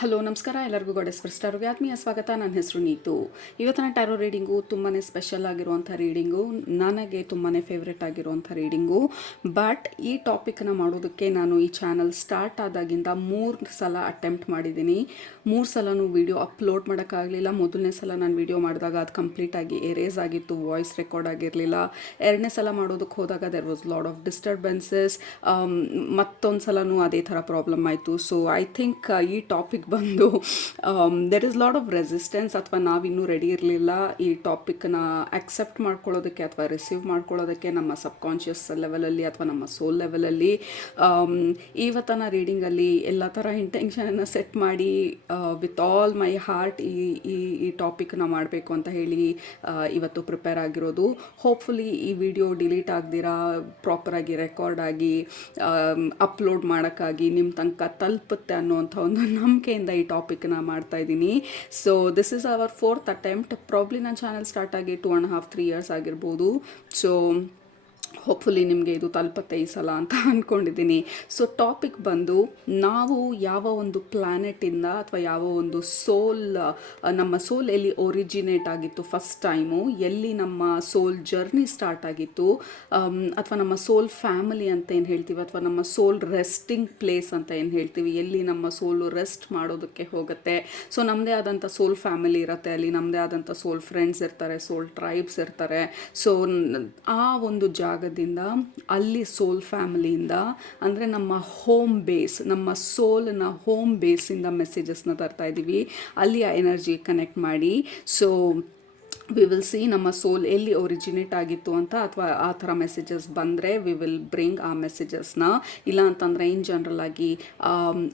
Hello ನಮಸ್ಕಾರ ಎಲ್ಲರಿಗೂ goddess ಸ್ಟಾರ್ಗೆ ಆತ್ಮೀಯ ಸ್ವಾಗತ. ನನ್ನ ಹೆಸರು ನೀತು. ಇವತ್ತಿನ ಟ್ಯಾರೋ ರೀಡಿಂಗು ತುಂಬಾ ಸ್ಪೆಷಲ್ ಆಗಿರುವಂಥ ರೀಡಿಂಗು, ನನಗೆ ತುಂಬಾ ಫೇವ್ರೆಟ್ ಆಗಿರುವಂಥ ರೀಡಿಂಗು. ಬಟ್ ಈ ಟಾಪಿಕ್ನ ಮಾಡೋದಕ್ಕೆ ನಾನು ಈ ಚಾನಲ್ ಸ್ಟಾರ್ಟ್ ಆದಾಗಿಂದ 3 ಸಲ ಅಟೆಂಪ್ಟ್ ಮಾಡಿದ್ದೀನಿ. 3 ಸಲನೂ ವಿಡಿಯೋ ಅಪ್ಲೋಡ್ ಮಾಡೋಕ್ಕಾಗಲಿಲ್ಲ. ಮೊದಲನೇ ಸಲ ನಾನು ವಿಡಿಯೋ ಮಾಡಿದಾಗ ಅದು ಕಂಪ್ಲೀಟಾಗಿ ಎರೇಸ್ ಆಗಿತ್ತು, ವಾಯ್ಸ್ ರೆಕಾರ್ಡ್ ಆಗಿರಲಿಲ್ಲ. 2ನೇ ಸಲ ಮಾಡೋದಕ್ಕೆ ಹೋದಾಗ there was lot of disturbances. ಮತ್ತೊಂದು ಸಲನೂ ಅದೇ ಥರ ಪ್ರಾಬ್ಲಮ್ ಆಯಿತು. ಸೊ ಐ ಥಿಂಕ್ ಈ ಟಾಪಿಕ್ ಬಂದು there is lot of resistance, ಅಥವಾ ನಾವಿನ್ನೂ ರೆಡಿ ಇರಲಿಲ್ಲ ಈ ಟಾಪಿಕ್ನ ಅಕ್ಸೆಪ್ಟ್ ಮಾಡ್ಕೊಳ್ಳೋದಕ್ಕೆ ಅಥವಾ ರಿಸೀವ್ ಮಾಡ್ಕೊಳ್ಳೋದಕ್ಕೆ ನಮ್ಮ ಸಬ್ಕಾನ್ಷಿಯಸ್ ಲೆವೆಲಲ್ಲಿ ಅಥವಾ ನಮ್ಮ ಸೋಲ್ ಲೆವೆಲಲ್ಲಿ. ಇವತ್ತಿನ ರೀಡಿಂಗಲ್ಲಿ ಎಲ್ಲ ಥರ ಇಂಟೆನ್ಷನನ್ನು ಸೆಟ್ ಮಾಡಿ ವಿತ್ ಆಲ್ ಮೈ ಹಾರ್ಟ್ ಈ ಟಾಪಿಕ್ನ ಮಾಡಬೇಕು ಅಂತ ಹೇಳಿ ಇವತ್ತು ಪ್ರಿಪೇರ್ ಆಗಿರೋದು. ಹೋಪ್ಫುಲಿ ಈ ವಿಡಿಯೋ ಡಿಲೀಟ್ ಆಗದಿರಾ ಪ್ರಾಪರಾಗಿ ರೆಕಾರ್ಡ್ ಆಗಿ ಅಪ್ಲೋಡ್ ಮಾಡೋಕ್ಕಾಗಿ ನಿಮ್ಮ ತನಕ ತಲುಪುತ್ತೆ ಅನ್ನೋವಂಥ ಒಂದು ನಂಬಿಕೆಯಿಂದ ಈ ಟಾಪಿಕ್ನ ಮಾಡ್ತಾ ಇದ್ದೀನಿ. So this is our 4th attempt. Probably ನನ್ನ ಚಾನಲ್ ಸ್ಟಾರ್ಟ್ ಆಗಿ 2.5-3 ಇಯರ್ಸ್ ಆಗಿರ್ಬೋದು. ಸೊ ಹೋಪ್ಫುಲಿ ನಿಮಗೆ ಇದು ತಲುಪತ್ತೆ ಈ ಸಲ ಅಂತ ಅಂದ್ಕೊಂಡಿದ್ದೀನಿ. ಸೊ ಟಾಪಿಕ್ ಬಂದು, ನಾವು ಯಾವ ಒಂದು ಪ್ಲ್ಯಾನೆಟಿಂದ ಅಥವಾ ಯಾವ ಒಂದು ಸೋಲ್, ನಮ್ಮ ಸೋಲ್ ಎಲ್ಲಿ ಒರಿಜಿನೇಟ್ ಆಗಿತ್ತು ಫಸ್ಟ್ ಟೈಮು, ಎಲ್ಲಿ ನಮ್ಮ ಸೋಲ್ ಜರ್ನಿ ಸ್ಟಾರ್ಟ್ ಆಗಿತ್ತು, ಅಥವಾ ನಮ್ಮ ಸೋಲ್ ಫ್ಯಾಮಿಲಿ ಅಂತ ಏನು ಹೇಳ್ತೀವಿ, ಅಥವಾ ನಮ್ಮ ಸೋಲ್ ರೆಸ್ಟಿಂಗ್ ಪ್ಲೇಸ್ ಅಂತ ಏನು ಹೇಳ್ತೀವಿ, ಎಲ್ಲಿ ನಮ್ಮ ಸೋಲು ರೆಸ್ಟ್ ಮಾಡೋದಕ್ಕೆ ಹೋಗುತ್ತೆ. ಸೊ ನಮ್ಮದೇ ಆದಂಥ ಸೋಲ್ ಫ್ಯಾಮಿಲಿ ಇರುತ್ತೆ, ಅಲ್ಲಿ ನಮ್ಮದೇ ಆದಂಥ ಸೋಲ್ ಫ್ರೆಂಡ್ಸ್ ಇರ್ತಾರೆ, ಸೋಲ್ ಟ್ರೈಬ್ಸ್ ಇರ್ತಾರೆ. ಸೊ ಆ ಒಂದು ಜಾಗದಿಂದ ಅಲ್ಲಿ ಸೋಲ್ ಫ್ಯಾಮಿಲಿಯಿಂದ, ಅಂದರೆ ನಮ್ಮ ಹೋಮ್ ಬೇಸ್, ನಮ್ಮ ಸೋಲ್ನ ಹೋಮ್ ಬೇಸಿಂದ ಮೆಸೇಜಸ್ನ ತರ್ತಾ ಇದ್ದೀವಿ. ಅಲ್ಲಿ ಆ ಎನರ್ಜಿ ಕನೆಕ್ಟ್ ಮಾಡಿ. ಸೊ ವಿ ವಿಲ್ ಸಿ ನಮ್ಮ ಸೋಲ್ ಎಲ್ಲಿ ಒರಿಜಿನೇಟ್ ಆಗಿತ್ತು ಅಂತ, ಅಥವಾ ಆ ಥರ ಮೆಸೇಜಸ್ ಬಂದರೆ ವಿ ವಿಲ್ ಬ್ರಿಂಗ್ ಆ ಮೆಸೇಜಸ್ನ. ಇಲ್ಲ ಅಂತಂದರೆ ಇನ್ ಜನರಲ್ ಆಗಿ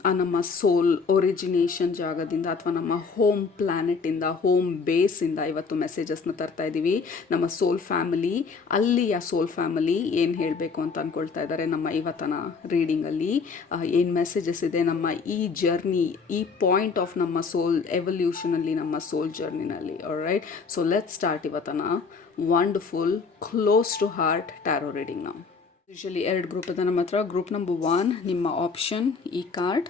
ಆ ನಮ್ಮ ಸೋಲ್ ಒರಿಜಿನೇಷನ್ ಜಾಗದಿಂದ ಅಥವಾ ನಮ್ಮ ಹೋಮ್ ಪ್ಲ್ಯಾನೆಟಿಂದ, ಹೋಮ್ ಬೇಸಿಂದ ಇವತ್ತು ಮೆಸೇಜಸ್ನ ತರ್ತಾ ಇದ್ದೀವಿ. ನಮ್ಮ ಸೋಲ್ ಫ್ಯಾಮಿಲಿ, ಅಲ್ಲಿಯ ಸೋಲ್ ಫ್ಯಾಮಿಲಿ ಏನು ಹೇಳಬೇಕು ಅಂತ ಅಂದ್ಕೊಳ್ತಾ ಇದ್ದಾರೆ ನಮ್ಮ ಇವತ್ತಿನ ರೀಡಿಂಗಲ್ಲಿ, ಏನು ಮೆಸೇಜಸ್ ಇದೆ ನಮ್ಮ ಈ ಜರ್ನಿ, ಈ ಪಾಯಿಂಟ್ ಆಫ್ ನಮ್ಮ ಸೋಲ್ ಎವಲ್ಯೂಷನಲ್ಲಿ, ನಮ್ಮ ಸೋಲ್ ಜರ್ನಿನಲ್ಲಿ. ಆಲ್ರೈಟ್, ಸೊ ಲೆಟ್ಸ್ ಸ್ಟಾರ್ಟ್ ಇವತ್ತನ wonderful close to heart tarot reading. ನಾವು ಯೂಶಲಿ 2 ಗ್ರೂಪ್ ಇದೆ ನಮ್ಮ ಹತ್ರ. ಗ್ರೂಪ್ ನಂಬರ್ 1 ನಿಮ್ಮ ಆಪ್ಷನ್ ಈ card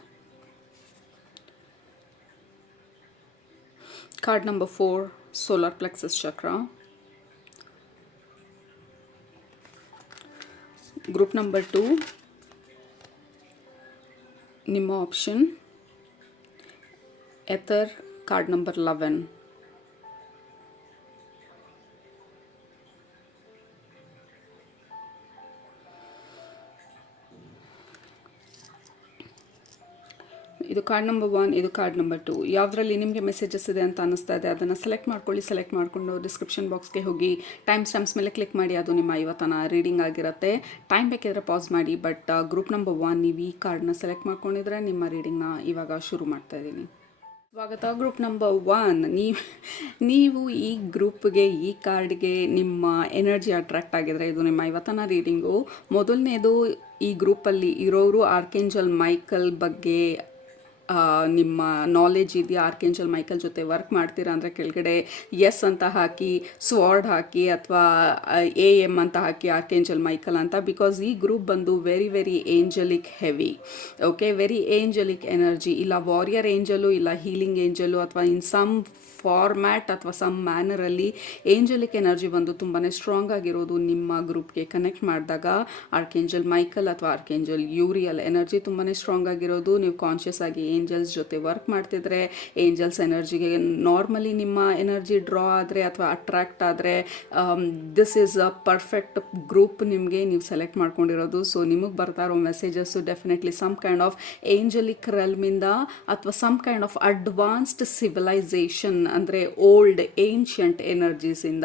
number 4 solar plexus chakra. Group number 2 ನಿಮ್ಮ ಆಪ್ಷನ್ ಎಥರ್, ಕಾರ್ಡ್ ನಂಬರ್ 11. ಇದು ಕಾರ್ಡ್ ನಂಬರ್ 1, ಇದು ಕಾರ್ಡ್ ನಂಬರ್ 2. ಯಾವುದರಲ್ಲಿ ನಿಮಗೆ ಮೆಸೇಜಸ್ ಇದೆ ಅಂತ ಅನ್ನಿಸ್ತಾ ಇದೆ ಅದನ್ನು ಸೆಲೆಕ್ಟ್ ಮಾಡ್ಕೊಳ್ಳಿ. ಸೆಲೆಕ್ಟ್ ಮಾಡಿಕೊಂಡು ಡಿಸ್ಕ್ರಿಪ್ಷನ್ ಬಾಕ್ಸ್ಗೆ ಹೋಗಿ ಟೈಮ್ ಸ್ಟ್ಯಾಂಪ್ಸ್ ಮೇಲೆ ಕ್ಲಿಕ್ ಮಾಡಿ. ಅದು ನಿಮ್ಮ ಇವತ್ತಿನ ರೀಡಿಂಗ್ ಆಗಿರುತ್ತೆ. ಟೈಮ್ ಬೇಕಿದ್ರೆ ಪಾಸ್ ಮಾಡಿ. ಬಟ್ ಗ್ರೂಪ್ ನಂಬರ್ 1 ನೀವು ಈ ಕಾರ್ಡ್ನ ಸೆಲೆಕ್ಟ್ ಮಾಡ್ಕೊಂಡಿದ್ರೆ ನಿಮ್ಮ ರೀಡಿಂಗ್ನ ಇವಾಗ ಶುರು ಮಾಡ್ತಾ ಇದ್ದೀನಿ. ಸ್ವಾಗತ. ಗ್ರೂಪ್ ನಂಬರ್ 1, ನೀವು ಈ ಗ್ರೂಪ್ಗೆ, ಈ ಕಾರ್ಡ್ಗೆ ನಿಮ್ಮ ಎನರ್ಜಿ ಅಟ್ರಾಕ್ಟ್ ಆಗಿದ್ರೆ ಇದು ನಿಮ್ಮ ಇವತ್ತಿನ ರೀಡಿಂಗು. ಮೊದಲನೇದು, ಈ ಗ್ರೂಪಲ್ಲಿ ಇರೋರು ಆರ್ಕೇಂಜಲ್ ಮೈಕಲ್ ಬಗ್ಗೆ ನಿಮ್ಮ ನಾಲೆಜ್ ಇದೆಯಾ? ಆರ್ಕೇಂಜಲ್ ಮೈಕಲ್ ಜೊತೆ ವರ್ಕ್ ಮಾಡ್ತೀರಾ ಅಂದರೆ ಕೆಳಗಡೆ ಎಸ್ ಅಂತ ಹಾಕಿ, ಸ್ವಾರ್ಡ್ ಹಾಕಿ, ಅಥವಾ AM ಅಂತ ಹಾಕಿ ಆರ್ಕೇಂಜಲ್ ಮೈಕಲ್ ಅಂತ. ಬಿಕಾಸ್ ಈ ಗ್ರೂಪ್ ಬಂದು very very Angelique heavy. Okay, very Angelique energy. ಇಲ್ಲ ವಾರಿಯರ್ ಏಂಜಲು, ಇಲ್ಲ ಹೀಲಿಂಗ್ ಏಂಜಲು, ಅಥವಾ ಇನ್ ಸಮ್ ಫಾರ್ಮ್ಯಾಟ್ ಅಥವಾ ಸಮ್ ಮ್ಯಾನರಲ್ಲಿ ಏಂಜಲಿಕ್ ಎನರ್ಜಿ ಬಂದು ತುಂಬಾ ಸ್ಟ್ರಾಂಗ್ ಆಗಿರೋದು ನಿಮ್ಮ ಗ್ರೂಪ್ಗೆ ಕನೆಕ್ಟ್ ಮಾಡಿದಾಗ. ಆರ್ಕೇಂಜಲ್ ಮೈಕಲ್ ಅಥವಾ ಆರ್ಕೇಂಜಲ್ ಯೂರಿಯಲ್ ಎನರ್ಜಿ ತುಂಬಾ ಸ್ಟ್ರಾಂಗ್ ಆಗಿರೋದು. ನೀವು ಕಾನ್ಷಿಯಸ್ ಆಗಿ ಏಂಜಲ್ಸ್ ಜೊತೆ ವರ್ಕ್ ಮಾಡ್ತಿದ್ರೆ, ಏಂಜಲ್ಸ್ ಎನರ್ಜಿಗೆ ನಾರ್ಮಲಿ ನಿಮ್ಮ ಎನರ್ಜಿ ಡ್ರಾ ಆದರೆ ಅಥವಾ ಅಟ್ರಾಕ್ಟ್ ಆದರೆ, this is a perfect group ನಿಮಗೆ ನೀವು ಸೆಲೆಕ್ಟ್ ಮಾಡ್ಕೊಂಡಿರೋದು. ಸೊ ನಿಮಗೆ ಬರ್ತಾ ಇರೋ messages definitely some kind of angelic ರೆಲ್ಮಿಂದ ಅಥವಾ some kind of advanced civilization, ಅಂದರೆ ಓಲ್ಡ್ ಏನ್ಷಿಯಂಟ್ ಎನರ್ಜೀಸಿಂದ.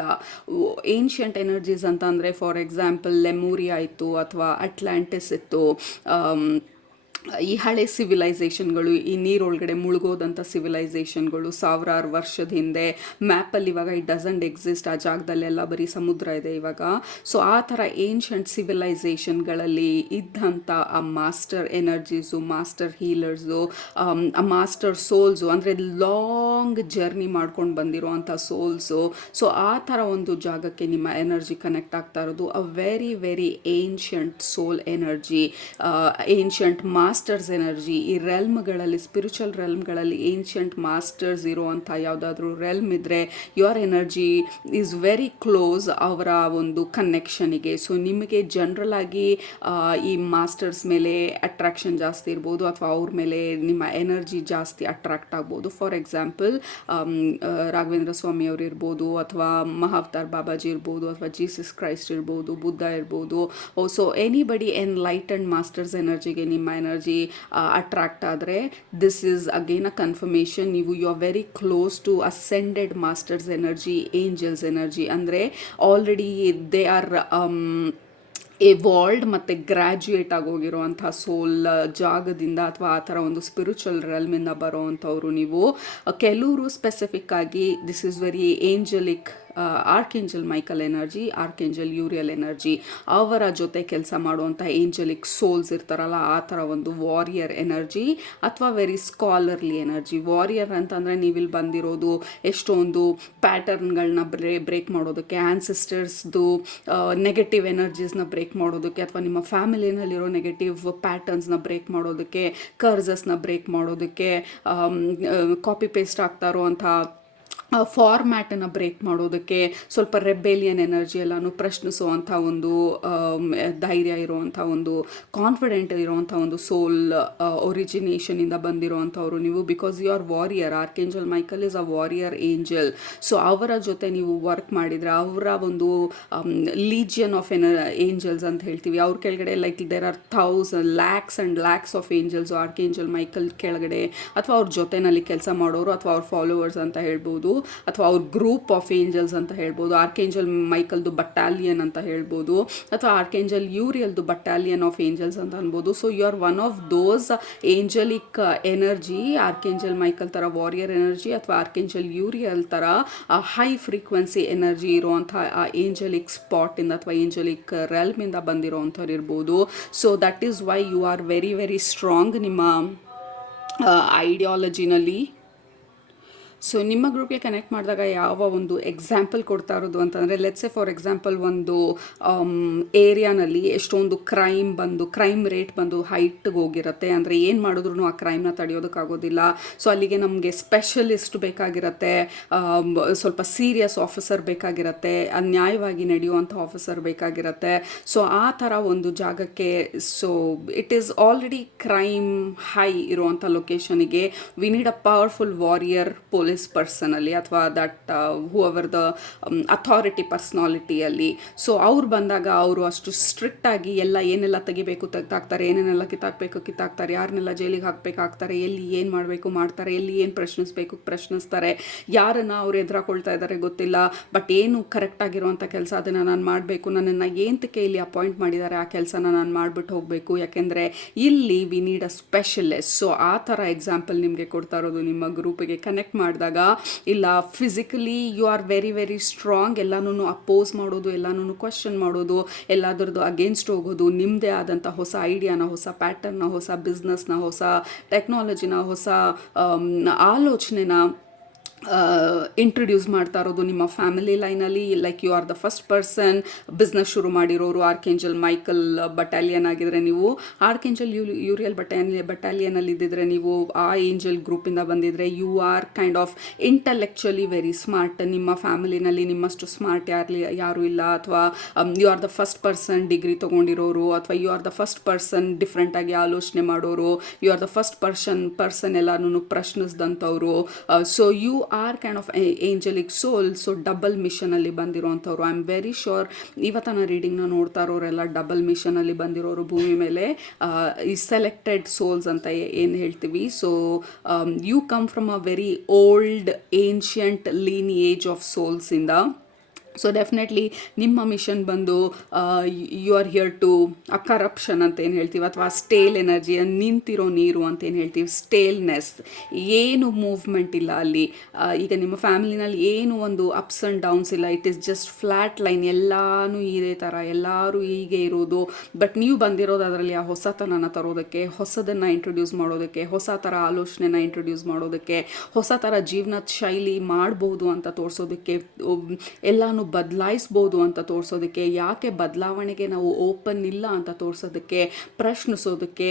ಏನ್ಷಿಯಂಟ್ ಎನರ್ಜೀಸ್ ಅಂತ ಅಂದರೆ ಫಾರ್ ಎಕ್ಸಾಂಪಲ್ ಲೆಮೂರಿಯಾ ಇತ್ತು, ಅಥವಾ ಅಟ್ಲಾಂಟಿಸ್ ಇತ್ತು. ಈ ಹಳೆ ಸಿವಿಲೈಸೇಷನ್ಗಳು, ಈ ನೀರೊಳಗಡೆ ಮುಳುಗೋದಂಥ ಸಿವಿಲೈಸೇಷನ್ಗಳು ಸಾವಿರಾರು ವರ್ಷದ ಹಿಂದೆ. ಮ್ಯಾಪಲ್ಲಿ ಇವಾಗ ಇಟ್ ಡಸಂಟ್ ಎಕ್ಸಿಸ್ಟ್, ಆ ಜಾಗದಲ್ಲೆಲ್ಲ ಬರೀ ಸಮುದ್ರ ಇದೆ ಇವಾಗ. ಸೊ ಆ ಥರ ಏನ್ಷಂಟ್ ಸಿವಿಲೈಸೇಷನ್ಗಳಲ್ಲಿ ಇದ್ದಂಥ ಆ ಮಾಸ್ಟರ್ ಎನರ್ಜೀಸು, ಮಾಸ್ಟರ್ ಹೀಲರ್ಸು, ಆ ಮಾಸ್ಟರ್ ಸೋಲ್ಸು, ಅಂದರೆ ಲಾಂಗ್ ಜರ್ನಿ ಮಾಡ್ಕೊಂಡು ಬಂದಿರೋವಂಥ ಸೋಲ್ಸು. ಸೊ ಆ ಥರ ಒಂದು ಜಾಗಕ್ಕೆ ನಿಮ್ಮ ಎನರ್ಜಿ ಕನೆಕ್ಟ್ ಆಗ್ತಾ ಇರೋದು. A very very ancient soul energy, ancient master masters energy, ಈ ರೆಲ್ಮ್ಗಳಲ್ಲಿ, ಸ್ಪಿರಿಚುವಲ್ ರೆಲ್ಮ್ಗಳಲ್ಲಿ ಏನ್ಷಿಯಂಟ್ ಮಾಸ್ಟರ್ಸ್ ಇರುವಂಥ ಯಾವುದಾದ್ರೂ ರೆಲ್ಮ್ ಇದ್ದರೆ your energy is very close ಅವರ ಒಂದು ಕನೆಕ್ಷನಿಗೆ. ಸೊ ನಿಮಗೆ ಜನರಲ್ ಆಗಿ ಈ ಮಾಸ್ಟರ್ಸ್ ಮೇಲೆ ಅಟ್ರಾಕ್ಷನ್ ಜಾಸ್ತಿ ಇರ್ಬೋದು, ಅಥವಾ ಅವ್ರ ಮೇಲೆ ನಿಮ್ಮ ಎನರ್ಜಿ ಜಾಸ್ತಿ ಅಟ್ರಾಕ್ಟ್ ಆಗ್ಬೋದು. ಫಾರ್ ಎಕ್ಸಾಂಪಲ್ ರಾಘವೇಂದ್ರ ಸ್ವಾಮಿ ಅವರು ಇರ್ಬೋದು, ಅಥವಾ ಮಹಾವತಾರ್ ಬಾಬಾಜಿ ಇರ್ಬೋದು, ಅಥವಾ ಜೀಸಸ್ ಕ್ರೈಸ್ಟ್ ಇರ್ಬೋದು, ಬುದ್ಧ ಇರ್ಬೋದು. ಸೊ ಎನಿಬಡಿ ಎನ್ಲೈಟನ್ಡ್ ಮಾಸ್ಟರ್ಸ್ ಎನರ್ಜಿಗೆ ನಿಮ್ಮ ಎನರ್ಜಿ ಅಟ್ರಾಕ್ಟ್ ಆದರೆ this is again a confirmation, ನೀವು you are very close to ascended masters energy, angels energy. ಅಂದರೆ ಆಲ್ರೆಡಿ ದೇ ಆರ್ ಎವಾಲ್ಡ್ ಮತ್ತು ಗ್ರ್ಯಾಜುಯೇಟ್ ಆಗೋಗಿರುವಂಥ ಸೋಲ್ ಜಾಗದಿಂದ, ಅಥವಾ ಆ ಥರ ಒಂದು ಸ್ಪಿರಿಚುವಲ್ ರೆಲ್ಮಿಂದ ಬರೋವಂಥವ್ರು ನೀವು. ಕೆಲವರು ಸ್ಪೆಸಿಫಿಕ್ ಆಗಿ this is very angelic, archangel Michael energy, archangel Uriel energy, ಅವರ ಜೊತೆ ಕೆಲಸ ಮಾಡುವಂಥ ಏಂಜಲಿಕ್ ಸೋಲ್ಸ್ ಇರ್ತಾರಲ್ಲ, ಆ ಥರ ಒಂದು ವಾರಿಯರ್ ಎನರ್ಜಿ ಅಥವಾ ವೆರಿ ಸ್ಕಾಲರ್ಲಿ ಎನರ್ಜಿ. ವಾರಿಯರ್ ಅಂತಂದರೆ ನೀವಿಲ್ಲಿ ಬಂದಿರೋದು ಎಷ್ಟೊಂದು ಪ್ಯಾಟರ್ನ್ಗಳನ್ನ ಬ್ರೇಕ್ ಮಾಡೋದಕ್ಕೆ, ಆ್ಯನ್ಸಿಸ್ಟರ್ಸ್ದು ನೆಗೆಟಿವ್ ಎನರ್ಜೀಸ್ನ ಬ್ರೇಕ್ ಮಾಡೋದಕ್ಕೆ, ಅಥವಾ ನಿಮ್ಮ ಫ್ಯಾಮಿಲಿನಲ್ಲಿರೋ ನೆಗೆಟಿವ್ ಪ್ಯಾಟರ್ನ್ಸ್ನ ಬ್ರೇಕ್ ಮಾಡೋದಕ್ಕೆ, ಕರ್ಸಸ್ನ ಬ್ರೇಕ್ ಮಾಡೋದಕ್ಕೆ, ಕಾಪಿ ಪೇಸ್ಟ್ ಆಗ್ತಾ ಇರುವಂಥ ಫಾರ್ಮ್ಯಾಟನ್ನು ಬ್ರೇಕ್ ಮಾಡೋದಕ್ಕೆ, ಸ್ವಲ್ಪ ರೆಬೆಲಿಯನ್ ಎನರ್ಜಿ ಎಲ್ಲನೂ ಪ್ರಶ್ನಿಸುವಂಥ ಒಂದು ಧೈರ್ಯ ಇರುವಂಥ ಒಂದು, ಕಾನ್ಫಿಡೆಂಟ್ ಇರುವಂಥ ಒಂದು ಸೋಲ್ ಒರಿಜಿನೇಷನಿಂದ ಬಂದಿರುವಂಥವ್ರು ನೀವು. Because you are warrior, archangel Michael is a warrior angel. So ಅವರ ಜೊತೆ ನೀವು ವರ್ಕ್ ಮಾಡಿದರೆ, ಅವರ ಒಂದು ಲೀಜಿಯನ್ ಆಫ್ ಏಂಜಲ್ಸ್ ಅಂತ ಹೇಳ್ತೀವಿ, ಅವ್ರ ಕೆಳಗಡೆ like there are lakhs and lakhs of angels archangel Michael ಕೆಳಗಡೆ, ಅಥವಾ ಅವ್ರ ಜೊತೆನಲ್ಲಿ ಕೆಲಸ ಮಾಡೋರು, ಅಥವಾ ಅವ್ರ ಫಾಲೋವರ್ಸ್ ಅಂತ ಹೇಳ್ಬೋದು, ಅಥವಾ ಅವ್ರ ಗ್ರೂಪ್ ಆಫ್ ಏಂಜಲ್ಸ್ ಅಂತ ಹೇಳ್ಬೋದು. ಆರ್ಕೇಂಜಲ್ ಮೈಕಲ್ದು ಬಟಾಲಿಯನ್ ಅಂತ ಹೇಳ್ಬೋದು, ಅಥವಾ ಆರ್ಕೇಂಜಲ್ ಯೂರಿಯಲ್ದು ಬಟಾಲಿಯನ್ ಆಫ್ ಏಂಜಲ್ಸ್ ಅಂತ ಅನ್ಬೋದು. So you are one of those angelic energy, archangel Michael ಥರ ವಾರಿಯರ್ ಎನರ್ಜಿ, ಅಥವಾ ಆರ್ಕೇಂಜಲ್ ಯೂರಿಯಲ್ ಥರ ಹೈ ಫ್ರೀಕ್ವೆನ್ಸಿ ಎನರ್ಜಿ ಇರುವಂಥ ಏಂಜಲಿಕ್ ಸ್ಪಾಟಿಂದ ಅಥವಾ ಏಂಜಲಿಕ್ ರೆಲ್ಮಿಂದ ಬಂದಿರೋವಂಥವ್ರು ಇರ್ಬೋದು. So that is why you are very very strong ನಿಮ್ಮ ಐಡಿಯಾಲಜಿನಲ್ಲಿ. ಸೊ ನಿಮ್ಮ ಗ್ರೂಪ್ಗೆ ಕನೆಕ್ಟ್ ಮಾಡಿದಾಗ ಯಾವ ಒಂದು ಎಕ್ಸಾಂಪಲ್ ಕೊಡ್ತಾ ಇರೋದು ಅಂತಂದರೆ, ಲೆಟ್ಸ್ ಎ ಫಾರ್ ಎಕ್ಸಾಂಪಲ್ ಒಂದು ಏರಿಯಾನಲ್ಲಿ ಎಷ್ಟೊಂದು ಕ್ರೈಮ್ ರೇಟ್ ಬಂದು ಹೈಟ್ಗೆ ಹೋಗಿರುತ್ತೆ. ಅಂದರೆ ಏನು ಮಾಡಿದ್ರು ಆ ಕ್ರೈಮ್ನ ತಡೆಯೋದಕ್ಕಾಗೋದಿಲ್ಲ. ಸೊ ಅಲ್ಲಿಗೆ ನಮಗೆ ಸ್ಪೆಷಲಿಸ್ಟ್ ಬೇಕಾಗಿರುತ್ತೆ, ಸ್ವಲ್ಪ ಸೀರಿಯಸ್ ಆಫೀಸರ್ ಬೇಕಾಗಿರುತ್ತೆ, ನ್ಯಾಯವಾಗಿ ನಡೆಯುವಂಥ ಆಫೀಸರ್ ಬೇಕಾಗಿರುತ್ತೆ. ಸೊ ಆ ಥರ ಒಂದು ಜಾಗಕ್ಕೆ, so it is already crime high ಇರುವಂಥ ಲೊಕೇಶನಿಗೆ we need a powerful warrior police ಪರ್ಸನಲ್ಲಿ, ಅಥವಾ ದಟ್ ಹೂಎವರ್ ದ ಅಥಾರಿಟಿ ಪರ್ಸ್ನಾಲಿಟಿಯಲ್ಲಿ. ಸೊ ಅವ್ರು ಬಂದಾಗ ಅವರು ಅಷ್ಟು ಸ್ಟ್ರಿಕ್ಟ್ ಆಗಿ ಏನೆಲ್ಲ ತೆಗಿಬೇಕು ತೆಗ್ದಾಕ್ತಾರೆ, ಏನೇನೆಲ್ಲ ಕಿತ್ತಾಕ್ತಾರೆ, ಯಾರನ್ನೆಲ್ಲ ಜೈಲಿಗೆ ಹಾಕಬೇಕಾಗ್ತಾರೆ, ಎಲ್ಲಿ ಏನು ಮಾಡಬೇಕು ಮಾಡ್ತಾರೆ, ಎಲ್ಲಿ ಏನು ಪ್ರಶ್ನಿಸಬೇಕು ಪ್ರಶ್ನಿಸ್ತಾರೆ, ಯಾರನ್ನು ಅವ್ರು ಎದುರಾಕೊಳ್ತಾ ಇದ್ದಾರೆ ಗೊತ್ತಿಲ್ಲ, ಬಟ್ ಏನು ಕರೆಕ್ಟ್ ಆಗಿರುವಂಥ ಕೆಲಸ ಅದನ್ನು ನಾನು ಮಾಡಬೇಕು, ನನ್ನನ್ನು ಏಂತಕ್ಕೆ ಇಲ್ಲಿ ಅಪಾಯಿಂಟ್ ಮಾಡಿದ್ದಾರೆ ಆ ಕೆಲಸನ ನಾನು ಮಾಡಿಬಿಟ್ಟು ಹೋಗಬೇಕು, ಯಾಕೆಂದರೆ ಇಲ್ಲಿ ವಿ ನೀಡ್ ಅ ಸ್ಪೆಷಲಿಸ್ಟ್. ಸೊ ಆ ಥರ ಎಕ್ಸಾಂಪಲ್ ನಿಮಗೆ ಕೊಡ್ತಾ ಇರೋದು. ನಿಮ್ಮ ಗ್ರೂಪಿಗೆ ಕನೆಕ್ಟ್ ಮಾಡಿದಾಗ ಇಲ್ಲ physically you are very very strong, ಎಲ್ಲನೂ ಅಪೋಸ್ ಮಾಡೋದು, ಎಲ್ಲನೂ ಕ್ವಶನ್ ಮಾಡೋದು, ಎಲ್ಲದರದ್ದು ಅಗೇನ್ಸ್ಟ್ ಹೋಗೋದು, ನಿಮ್ಮದೇ ಆದಂಥ ಹೊಸ ಐಡಿಯಾನ, ಹೊಸ ಪ್ಯಾಟರ್ನ, ಹೊಸ ಬಿಸ್ನೆಸ್ನ, ಹೊಸ ಟೆಕ್ನಾಲಜಿನ, ಹೊಸ ಆಲೋಚನೆನ ಇಂಟ್ರೊಡ್ಯೂಸ್ ಮಾಡ್ತಾ ಇರೋದು ನಿಮ್ಮ ಫ್ಯಾಮಿಲಿ ಲೈನಲ್ಲಿ. Like you are the first person business ಶುರು ಮಾಡಿರೋರು. ಆರ್ಕೇಂಜಲ್ ಮೈಕಲ್ ಬಟಾಲಿಯನ್ ಆಗಿದ್ರೆ ನೀವು, ಆರ್ಕೇಂಜಲ್ ಯೂರಿಯಲ್ ಬಟಾಲಿಯನಲ್ಲಿ ಇದ್ದಿದ್ರೆ ನೀವು, ಆ ಏಂಜಲ್ ಗ್ರೂಪಿಂದ ಬಂದಿದ್ರೆ you are kind of intellectually very smart. ನಿಮ್ಮ ಫ್ಯಾಮಿಲಿನಲ್ಲಿ ನಿಮ್ಮಷ್ಟು ಸ್ಮಾರ್ಟ್ ಯಾರು ಇಲ್ಲ. ಅಥವಾ you are the first person degree ತೊಗೊಂಡಿರೋರು, ಅಥವಾ you are the first person ಡಿಫ್ರೆಂಟಾಗಿ ಆಲೋಚನೆ ಮಾಡೋರು, you are the first person ಎಲ್ಲನೂ ಪ್ರಶ್ನಿಸಿದಂಥವ್ರು. So you are kind of angelic soul. So double ಮಿಷನಲ್ಲಿ ಬಂದಿರೋವಂಥವ್ರು. ಐ ಆಮ್ ವೆರಿ ಶ್ಯೂರ್ ಇವತ್ತನ ರೀಡಿಂಗ್ನ ನೋಡ್ತಾ ಇರೋರೆಲ್ಲ ಡಬಲ್ ಮಿಷನಲ್ಲಿ ಬಂದಿರೋರು ಭೂಮಿ ಮೇಲೆ, ಈ ಸೆಲೆಕ್ಟೆಡ್ ಸೋಲ್ಸ್ ಅಂತ ಏನು ಹೇಳ್ತೀವಿ. So you come from a very old ancient lineage of ಸೋಲ್ಸಿಂದ. ಸೊ ಡೆಫಿನೆಟ್ಲಿ ನಿಮ್ಮ ಮಿಷನ್ ಬಂದು you are here to a corruption ಅಂತ ಏನು ಹೇಳ್ತೀವಿ, ಅಥವಾ ಸ್ಟೇಲ್ ಎನರ್ಜಿ, ನಿಂತಿರೋ ನೀರು ಅಂತ ಏನು ಹೇಳ್ತೀವಿ, ಸ್ಟೇಲ್ನೆಸ್, ಏನು ಮೂವ್ಮೆಂಟ್ ಇಲ್ಲ ಅಲ್ಲಿ. ಈಗ ನಿಮ್ಮ ಫ್ಯಾಮಿಲಿನಲ್ಲಿ ಏನು ಒಂದು ಅಪ್ಸ್ ಆ್ಯಂಡ್ ಡೌನ್ಸ್ ಇಲ್ಲ, it is just flat line, ಎಲ್ಲನೂ ಇದೇ ಥರ, ಎಲ್ಲರೂ ಹೀಗೆ ಇರೋದು. ಬಟ್ ನೀವು ಬಂದಿರೋದು ಅದರಲ್ಲಿ ಆ ಹೊಸತನನ ತರೋದಕ್ಕೆ, ಹೊಸದನ್ನು ಇಂಟ್ರೊಡ್ಯೂಸ್ ಮಾಡೋದಕ್ಕೆ, ಹೊಸ ಥರ ಆಲೋಚನೆನ ಇಂಟ್ರೊಡ್ಯೂಸ್ ಮಾಡೋದಕ್ಕೆ, ಹೊಸ ಥರ ಜೀವನದ ಶೈಲಿ ಮಾಡ್ಬೋದು ಅಂತ ತೋರಿಸೋದಕ್ಕೆ, ಎಲ್ಲನೂ ಎಲ್ಲನೂ ಬದಲಾಯಿಸ್ಬೋದು ಅಂತ ತೋರಿಸೋದಕ್ಕೆ, ಯಾಕೆ ಬದಲಾವಣೆಗೆ ನಾವು ಓಪನ್ ಇಲ್ಲ ಅಂತ ತೋರಿಸೋದಕ್ಕೆ, ಪ್ರಶ್ನಿಸೋದಕ್ಕೆ.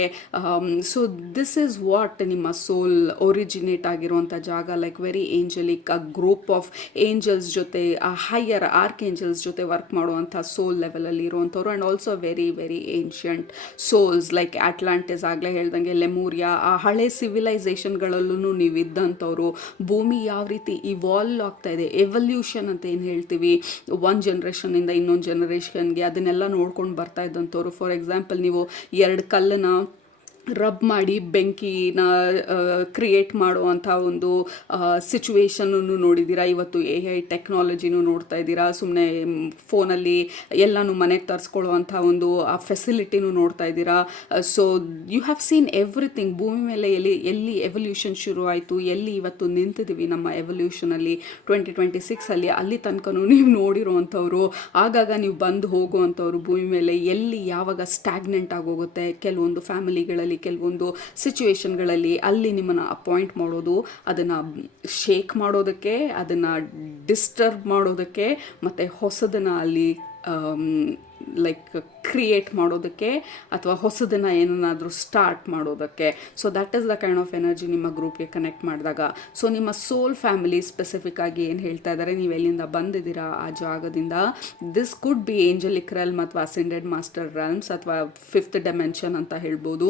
ಸೊ ದಿಸ್ ಈಸ್ ವಾಟ್ ನಿಮ್ಮ ಸೋಲ್ ಒರಿಜಿನೇಟ್ ಆಗಿರುವಂಥ ಜಾಗ. Like very angelic, a group of angels ಜೊತೆ, ಹೈಯರ್ ಆರ್ಕ್ ಏಂಜಲ್ಸ್ ಜೊತೆ ವರ್ಕ್ ಮಾಡುವಂಥ ಸೋಲ್ ಲೆವೆಲಲ್ಲಿ ಇರುವಂಥವ್ರು. And also very very ancient souls like Atlantis, ಆಗಲೇ ಹೇಳ್ದಂಗೆ ಲೆಮೂರಿಯಾ, ಆ ಹಳೆ ಸಿವಿಲೈಸೇಷನ್ಗಳಲ್ಲೂ ನೀವು ಇದ್ದಂಥವ್ರು. ಭೂಮಿ ಯಾವ ರೀತಿ ಇವಾಲ್ವ್ ಆಗ್ತಾ ಇದೆ, ಎವಲ್ಯೂಷನ್ ಅಂತ ಏನು ಹೇಳ್ತೀವಿ, ಒಂದು ಜನ್ರೇಷನಿಂದ ಇನ್ನೊಂದು ಜನ್ರೇಷನ್ಗೆ, ಅದನ್ನೆಲ್ಲ ನೋಡ್ಕೊಂಡು ಬರ್ತಾ ಇದ್ದಂಥವ್ರು. ಫಾರ್ ಎಕ್ಸಾಂಪಲ್, ನೀವು ಎರಡು ಕಲ್ಲನ್ನು ರಬ್ ಮಾಡಿ ಬೆಂಕಿನ ಕ್ರಿಯೇಟ್ ಮಾಡುವಂಥ ಒಂದು ಸಿಚುವೇಶನನ್ನು ನೋಡಿದ್ದೀರಾ. ಇವತ್ತು AI ಟೆಕ್ನಾಲಜಿನೂ ನೋಡ್ತಾ ಇದ್ದೀರಾ. ಸುಮ್ಮನೆ ಫೋನಲ್ಲಿ ಎಲ್ಲನೂ ಮನೆಗೆ ತರಿಸ್ಕೊಳ್ಳುವಂಥ ಒಂದು ಆ ಫೆಸಿಲಿಟಿನೂ ನೋಡ್ತಾ ಇದ್ದೀರಾ. So you have seen everything. ಭೂಮಿ ಮೇಲೆ ಎಲ್ಲಿ ಎವಲ್ಯೂಷನ್ ಶುರು ಆಯಿತು, ಎಲ್ಲಿ ಇವತ್ತು ನಿಂತಿದ್ದೀವಿ ನಮ್ಮ ಎವಲ್ಯೂಷನಲ್ಲಿ 2026ಅಲ್ಲಿ, ಅಲ್ಲಿ ತನಕನೂ ನೀವು ನೋಡಿರುವಂಥವ್ರು. ಆಗಾಗ ನೀವು ಬಂದು ಹೋಗುವಂಥವ್ರು ಭೂಮಿ ಮೇಲೆ. ಎಲ್ಲಿ ಯಾವಾಗ ಸ್ಟ್ಯಾಗ್ನೆಂಟ್ ಆಗೋಗುತ್ತೆ ಕೆಲವೊಂದು ಫ್ಯಾಮಿಲಿಗಳಲ್ಲಿ, ಕೆಲವೊಂದು ಸಿಚುವೇಶನ್ಗಳಲ್ಲಿ, ಅಲ್ಲಿ ನಿಮ್ಮನ್ನು ಅಪಾಯಿಂಟ್ ಮಾಡೋದು, ಅದನ್ನು ಶೇಕ್ ಮಾಡೋದಕ್ಕೆ, ಅದನ್ನು ಡಿಸ್ಟರ್ಬ್ ಮಾಡೋದಕ್ಕೆ, ಮತ್ತು ಹೊಸದನ್ನು ಅಲ್ಲಿ ಲೈಕ್ ಕ್ರಿಯೇಟ್ ಮಾಡೋದಕ್ಕೆ, ಅಥವಾ ಹೊಸದನ್ನು ಏನನ್ನಾದರೂ ಸ್ಟಾರ್ಟ್ ಮಾಡೋದಕ್ಕೆ. So that is the kind of energy ನಿಮ್ಮ ಗ್ರೂಪ್ಗೆ ಕನೆಕ್ಟ್ ಮಾಡಿದಾಗ. ಸೊ ನಿಮ್ಮ ಸೋಲ್ ಫ್ಯಾಮಿಲಿ ಸ್ಪೆಸಿಫಿಕ್ ಆಗಿ ಏನು ಹೇಳ್ತಾ ಇದ್ದಾರೆ, ನೀವು ಎಲ್ಲಿಂದ ಬಂದಿದ್ದೀರಾ ಆ ಜಾಗದಿಂದ. This could be Angelique realm ಅಥವಾ ಅಸೆಂಡೆಡ್ ಮಾಸ್ಟರ್ ರೆಲ್ಮ್ಸ್ ಅಥವಾ 5th ಡೈಮೆನ್ಷನ್ ಅಂತ ಹೇಳ್ಬೋದು.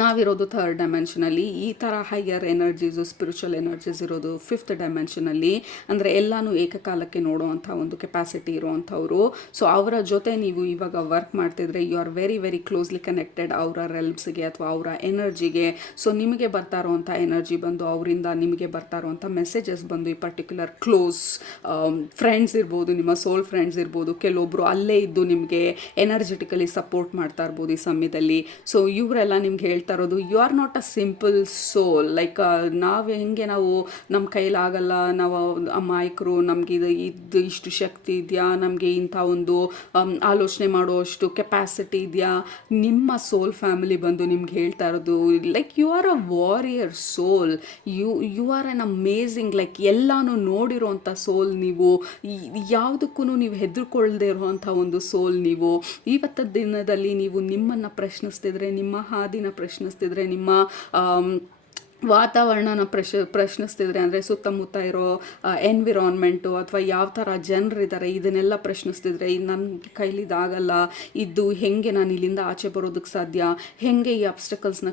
ನಾವಿರೋದು 3rd ಡೈಮೆನ್ಷನಲ್ಲಿ. ಈ ಥರ ಹೈಯರ್ ಎನರ್ಜೀಸು, ಸ್ಪಿರಿಚುವಲ್ ಎನರ್ಜೀಸ್ ಇರೋದು 5th ಡೈಮೆನ್ಷನಲ್ಲಿ. ಅಂದರೆ ಎಲ್ಲನೂ ಏಕಕಾಲಕ್ಕೆ ನೋಡುವಂಥ ಒಂದು ಕೆಪಾಸಿಟಿ ಇರುವಂಥವ್ರು. ಸೊ ಅವರ ಜೊತೆ ನೀವು ಇವಾಗ ವರ್ಕ್ ಮಾಡ್ತಿದ್ರೆ, you are very very closely connected ಅವರ ರೆಲ್ಮ್ಸ್ಗೆ ಅಥವಾ ಅವರ ಎನರ್ಜಿಗೆ. ಸೊ ನಿಮಗೆ ಬರ್ತಾ ಇರುವಂಥ ಎನರ್ಜಿ ಬಂದು, ಅವರಿಂದ ನಿಮಗೆ ಬರ್ತಾ ಇರುವಂಥ ಮೆಸೇಜಸ್ ಬಂದು, ಈ ಪರ್ಟಿಕ್ಯುಲರ್ ಕ್ಲೋಸ್ ಫ್ರೆಂಡ್ಸ್ ಇರ್ಬೋದು, ನಿಮ್ಮ ಸೋಲ್ ಫ್ರೆಂಡ್ಸ್ ಇರ್ಬೋದು. ಕೆಲವೊಬ್ಬರು ಅಲ್ಲೇ ಇದ್ದು ನಿಮಗೆ ಎನರ್ಜೆಟಿಕಲಿ ಸಪೋರ್ಟ್ ಮಾಡ್ತಾ ಇರ್ಬೋದು ಈ ಸಮಯದಲ್ಲಿ. ಸೊ ಇವರೆಲ್ಲ ನಿಮ್ಗೆ ಹೇಳ್ತಾ ಇರೋದು, you are not a simple soul. Like ನಾವು ನಮ್ಮ ಕೈಲಾಗಲ್ಲ, ನಾವು ಅಮಾಯಕರು, ನಮಗೆ ಇದು ಇಷ್ಟು ಶಕ್ತಿ ಇದೆಯಾ, ನಮಗೆ ಇಂಥ ಒಂದು ಆಲೋಚನೆ ಮಾಡುವಷ್ಟು ಕೆಪಾಸಿಟಿ ಇದೆಯಾ. ನಿಮ್ಮ ಸೋಲ್ ಫ್ಯಾಮಿಲಿ ಬಂದು ನಿಮ್ಗೆ ಹೇಳ್ತಾ ಇರೋದು, like you are a warrior soul, you are an amazing. Like ಎಲ್ಲನೂ ನೋಡಿರೋಂಥ ಸೋಲ್ ನೀವು, ಯಾವುದಕ್ಕೂ ನೀವು ಹೆದರ್ಕೊಳ್ದೇ ಇರುವಂಥ ಒಂದು ಸೋಲ್ ನೀವು. ಇವತ್ತ ದಿನದಲ್ಲಿ ನೀವು ನಿಮ್ಮನ್ನು ಪ್ರಶ್ನಿಸ್ತಿದ್ರೆ, ನಿಮ್ಮ ಹಾದಿನ ಪ್ರಶ್ನಿಸ್ತಿದ್ರೆ, ನಿಮ್ಮ ವಾತಾವರಣನ ಪ್ರಶ್ನಿಸ್ತಿದ್ರೆ, ಅಂದರೆ ಸುತ್ತಮುತ್ತ ಇರೋ ಎನ್ವಿರಾನ್ಮೆಂಟು ಅಥವಾ ಯಾವ ಥರ ಜನರಿದ್ದಾರೆ ಇದನ್ನೆಲ್ಲ ಪ್ರಶ್ನಿಸ್ತಿದ್ರೆ, ನನ್ನ ಕೈಲಿದಾಗಲ್ಲ, ಇದು ಹೇಗೆ ನಾನು ಇಲ್ಲಿಂದ ಆಚೆ ಬರೋದಕ್ಕೆ ಸಾಧ್ಯ, ಹೇಗೆ ಈ ಅಬ್ಸ್ಟಕಲ್ಸ್ನ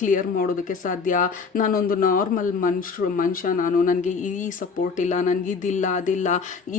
ಕ್ಲಿಯರ್ ಮಾಡೋದಕ್ಕೆ ಸಾಧ್ಯ, ನಾನೊಂದು ನಾರ್ಮಲ್ ಮನುಷ್ಯ ನಾನು, ನನಗೆ ಈ ಸಪೋರ್ಟ್ ಇಲ್ಲ, ನನಗಿದಿಲ್ಲ ಅದಿಲ್ಲ.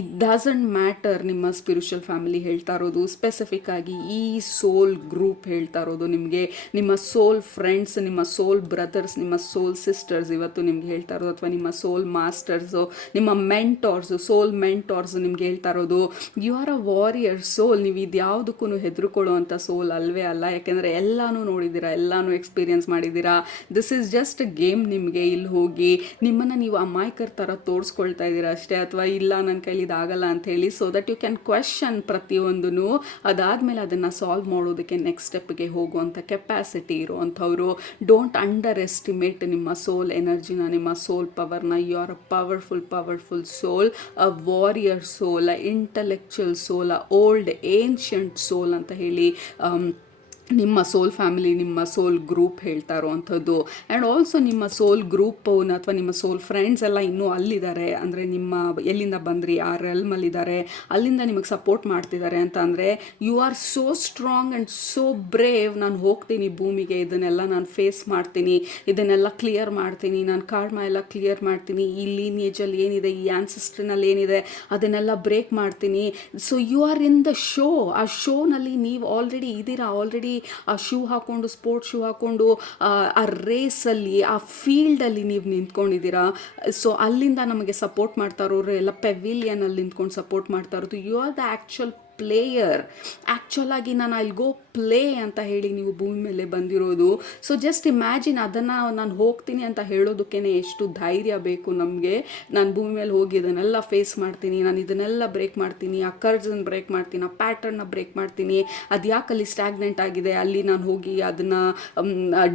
It doesn't matter. ನಿಮ್ಮ ಸ್ಪಿರಿಚುವಲ್ ಫ್ಯಾಮಿಲಿ ಹೇಳ್ತಾ ಇರೋದು, ಸ್ಪೆಸಿಫಿಕ್ ಆಗಿ ಈ ಸೋಲ್ ಗ್ರೂಪ್ ಹೇಳ್ತಾ ಇರೋದು ನಿಮಗೆ, ನಿಮ್ಮ ಸೋಲ್ ಫ್ರೆಂಡ್ಸ್, ನಿಮ್ಮ ಸೋಲ್ ಬ್ರದರ್ಸ್, ನಿಮ್ಮ ಸೋಲ್ ಸಿಸ್ಟರ್ಸ್ ಇವತ್ತು ನಿಮ್ಗೆ ಹೇಳ್ತಾ ಇರೋದು, ಅಥವಾ ನಿಮ್ಮ ಸೋಲ್ ಮಾಸ್ಟರ್ಸು, ನಿಮ್ಮ ಮೆಂಟೋರ್ಸು, ಸೋಲ್ ಮೆಂಟೋರ್ಸು ನಿಮ್ಗೆ ಹೇಳ್ತಾ ಇರೋದು, ಯು ಆರ್ ಅ ವಾರಿಯರ್ ಸೋಲ್. ನೀವು ಇದು ಯಾವುದಕ್ಕೂ ಹೆದರ್ಕೊಳ್ಳುವಂಥ ಸೋಲ್ ಅಲ್ವೇ ಅಲ್ಲ. ಯಾಕೆಂದರೆ ಎಲ್ಲನೂ ನೋಡಿದ್ದೀರಾ, ಎಲ್ಲನೂ ಎಕ್ಸ್ಪೀರಿಯನ್ಸ್ ಮಾಡಿದ್ದೀರಾ. This is just game. ನಿಮಗೆ ಇಲ್ಲಿ ಹೋಗಿ ನಿಮ್ಮನ್ನು ನೀವು ಅಮಾಯಕರ ಥರ ತೋರಿಸ್ಕೊಳ್ತಾ ಇದ್ದೀರಾ ಅಷ್ಟೇ, ಅಥವಾ ಇಲ್ಲ ನನ್ನ ಕೈಲಿ ಇದಾಗಲ್ಲ ಅಂಥೇಳಿ. So that you can question ಪ್ರತಿಯೊಂದೂ. ಅದಾದಮೇಲೆ ಅದನ್ನು ಸಾಲ್ವ್ ಮಾಡೋದಕ್ಕೆ ನೆಕ್ಸ್ಟ್ ಸ್ಟೆಪ್ಗೆ ಹೋಗುವಂಥ ಕೆಪಾಸಿಟಿ ಇರುವಂಥವ್ರು. ಡೋಂಟ್ ಅಂಡರ್ ಎಸ್ಟಿಮೇಟ್ ನಿಮ್ಮ ಸೋಲ್ ಎನರ್ಜಿನ, ನಿಮ್ಮ ಸೋಲ್ ಪವರ್ನ. You are a powerful soul, a warrior soul, a intellectual soul, a old ancient soul ಅಂತ ಹೇಳಿ ನಿಮ್ಮ ಸೋಲ್ ಫ್ಯಾಮಿಲಿ, ನಿಮ್ಮ ಸೋಲ್ ಗ್ರೂಪ್ ಹೇಳ್ತಾ ಇರುವಂಥದ್ದು. ಆ್ಯಂಡ್ ಆಲ್ಸೋ ನಿಮ್ಮ ಸೋಲ್ ಗ್ರೂಪ್ ಅಥವಾ ನಿಮ್ಮ ಸೋಲ್ ಫ್ರೆಂಡ್ಸ್ ಎಲ್ಲ ಇನ್ನೂ ಅಲ್ಲಿದ್ದಾರೆ. ಅಂದರೆ ನಿಮ್ಮ ಎಲ್ಲಿಂದ ಬಂದ್ರಿ ಆ ರೆಲ್ಮಲ್ಲಿದ್ದಾರೆ, ಅಲ್ಲಿಂದ ನಿಮಗೆ ಸಪೋರ್ಟ್ ಮಾಡ್ತಿದ್ದಾರೆ ಅಂತ ಅಂದರೆ, you are so strong and so brave. ನಾನು ಹೋಗ್ತೀನಿ ಭೂಮಿಗೆ, ಇದನ್ನೆಲ್ಲ ನಾನು ಫೇಸ್ ಮಾಡ್ತೀನಿ, ಇದನ್ನೆಲ್ಲ ಕ್ಲಿಯರ್ ಮಾಡ್ತೀನಿ, ನಾನು ಕಾರ್ಮ ಎಲ್ಲ ಕ್ಲಿಯರ್ ಮಾಡ್ತೀನಿ, ಈ ಲೀನಿಯೇಜಲ್ಲಿ ಏನಿದೆ, ಈ ಆ್ಯನ್ಸೆಸ್ಟ್ರಿನಲ್ಲಿ ಏನಿದೆ ಅದನ್ನೆಲ್ಲ ಬ್ರೇಕ್ ಮಾಡ್ತೀನಿ. So you are in the show. ಆ ಶೋನಲ್ಲಿ ನೀವು ಆಲ್ರೆಡಿ ಇದ್ದೀರಾ. ಆಲ್ರೆಡಿ ಆ ಶೂ ಹಾಕ್ಕೊಂಡು, ಸ್ಪೋರ್ಟ್ಸ್ ಶೂ ಹಾಕ್ಕೊಂಡು ಆ ರೇಸಲ್ಲಿ, ಆ ಫೀಲ್ಡಲ್ಲಿ ನೀವು ನಿಂತ್ಕೊಂಡಿದ್ದೀರಾ. ಸೊ ಅಲ್ಲಿಂದ ನಮಗೆ ಸಪೋರ್ಟ್ ಮಾಡ್ತಾ ಇರೋರು ಎಲ್ಲ ಪೆವಿಲಿಯನಲ್ಲಿ ನಿಂತ್ಕೊಂಡು ಸಪೋರ್ಟ್ ಮಾಡ್ತಾ ಇರೋದು. You are the actual player. ಆ್ಯಕ್ಚುಲಾಗಿ ನಾನು ಐ ಗೋ ಪ್ಲೇ ಅಂತ ಹೇಳಿ ನೀವು ಭೂಮಿ ಮೇಲೆ ಬಂದಿರೋದು. ಸೊ ಜಸ್ಟ್ ಇಮ್ಯಾಜಿನ್, ಅದನ್ನು ನಾನು ಹೋಗ್ತೀನಿ ಅಂತ ಹೇಳೋದಕ್ಕೇ ಎಷ್ಟು ಧೈರ್ಯ ಬೇಕು ನಮಗೆ. ನಾನು ಭೂಮಿ ಮೇಲೆ ಹೋಗಿ ಇದನ್ನೆಲ್ಲ ಫೇಸ್ ಮಾಡ್ತೀನಿ, ನಾನು ಇದನ್ನೆಲ್ಲ ಬ್ರೇಕ್ ಮಾಡ್ತೀನಿ, ಆ ಕರ್ಜನ್ನು ಬ್ರೇಕ್ ಮಾಡ್ತೀನಿ, ಆ ಪ್ಯಾಟರ್ನ್ನ ಬ್ರೇಕ್ ಮಾಡ್ತೀನಿ, ಅದು ಯಾಕೆ ಅಲ್ಲಿ ಸ್ಟ್ಯಾಗ್ನೆಂಟ್ ಆಗಿದೆ ಅಲ್ಲಿ ನಾನು ಹೋಗಿ ಅದನ್ನು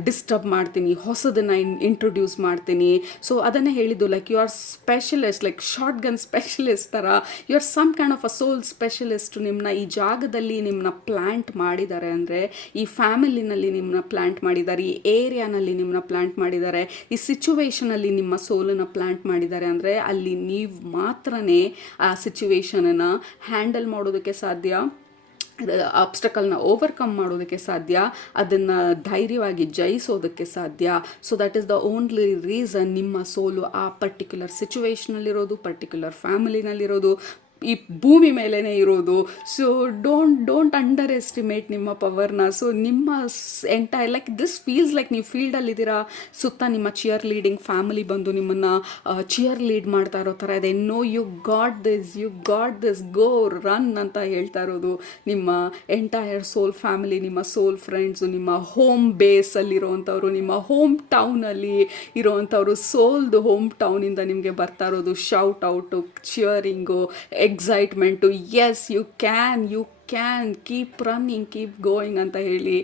ಡಿಸ್ಟರ್ಬ್ ಮಾಡ್ತೀನಿ, ಹೊಸದನ್ನು ಇಂಟ್ರೊಡ್ಯೂಸ್ ಮಾಡ್ತೀನಿ. ಸೊ ಅದನ್ನೇ ಹೇಳಿದ್ದು, like you are specialist, like short gun specialist ಥರ, you are some kind of a soul specialist. ನಿಮ್ಮನ್ನ ಈ ಜಾಗದಲ್ಲಿ ನಿಮ್ಮನ್ನ ಪ್ಲ್ಯಾಂಟ್ ಮಾಡಿದ್ದಾರೆ ಅಂದರೆ, ಈ ಫ್ಯಾಮಿಲಿನಲ್ಲಿ ನಿಮ್ಮನ್ನ ಪ್ಲ್ಯಾಂಟ್ ಮಾಡಿದ್ದಾರೆ, ಈ ಏರಿಯಾನಲ್ಲಿ ನಿಮ್ಮನ್ನ ಪ್ಲ್ಯಾಂಟ್ ಮಾಡಿದ್ದಾರೆ, ಈ ಸಿಚುವೇಶನಲ್ಲಿ ನಿಮ್ಮ ಸೋಲನ್ನು ಪ್ಲ್ಯಾಂಟ್ ಮಾಡಿದ್ದಾರೆ ಅಂದರೆ, ಅಲ್ಲಿ ನೀವು ಮಾತ್ರನೇ ಆ ಸಿಚುವೇಶನನ್ನು ಹ್ಯಾಂಡಲ್ ಮಾಡೋದಕ್ಕೆ ಸಾಧ್ಯ, ಆಬ್ಸ್ಟಕಲ್ನ ಓವರ್ಕಮ್ ಮಾಡೋದಕ್ಕೆ ಸಾಧ್ಯ, ಅದನ್ನು ಧೈರ್ಯವಾಗಿ ಜಯಿಸೋದಕ್ಕೆ ಸಾಧ್ಯ. So that is the only reason ನಿಮ್ಮ ಸೋಲು ಆ ಪರ್ಟಿಕ್ಯುಲರ್ ಸಿಚುವೇಶನಲ್ಲಿರೋದು, ಪರ್ಟಿಕ್ಯುಲರ್ ಫ್ಯಾಮಿಲಿನಲ್ಲಿರೋದು, ಈ ಭೂಮಿ ಮೇಲೇ ಇರೋದು. ಸೊ ಡೋಂಟ್ ಅಂಡರ್ ಎಸ್ಟಿಮೇಟ್ ನಿಮ್ಮ ಪವರ್ನ. ಸೊ ನಿಮ್ಮ entire like this feels like ನೀವು ಫೀಲ್ಡಲ್ಲಿದ್ದೀರಾ, ಸುತ್ತ ನಿಮ್ಮ ಚಿಯರ್ ಲೀಡಿಂಗ್ ಫ್ಯಾಮಿಲಿ ಬಂದು ನಿಮ್ಮನ್ನು ಚಿಯರ್ ಲೀಡ್ ಮಾಡ್ತಾ ಇರೋ ಥರ ಇದೆ. No you got this go run ಅಂತ ಹೇಳ್ತಾ ಇರೋದು ನಿಮ್ಮ ಎಂಟೈರ್ ಸೋಲ್ ಫ್ಯಾಮಿಲಿ, ನಿಮ್ಮ ಸೋಲ್ ಫ್ರೆಂಡ್ಸು, ನಿಮ್ಮ ಹೋಮ್ ಬೇಸಲ್ಲಿರೋವಂಥವ್ರು, ನಿಮ್ಮ ಹೋಮ್ ಟೌನಲ್ಲಿ ಇರೋವಂಥವ್ರು, ಸೋಲ್ದು ಹೋಮ್ ಟೌನಿಂದ ನಿಮಗೆ ಬರ್ತಾ ಇರೋದು shout out, cheering, excitement. Yes you can keep running, keep going ಅಂತ ಹೇಳಿ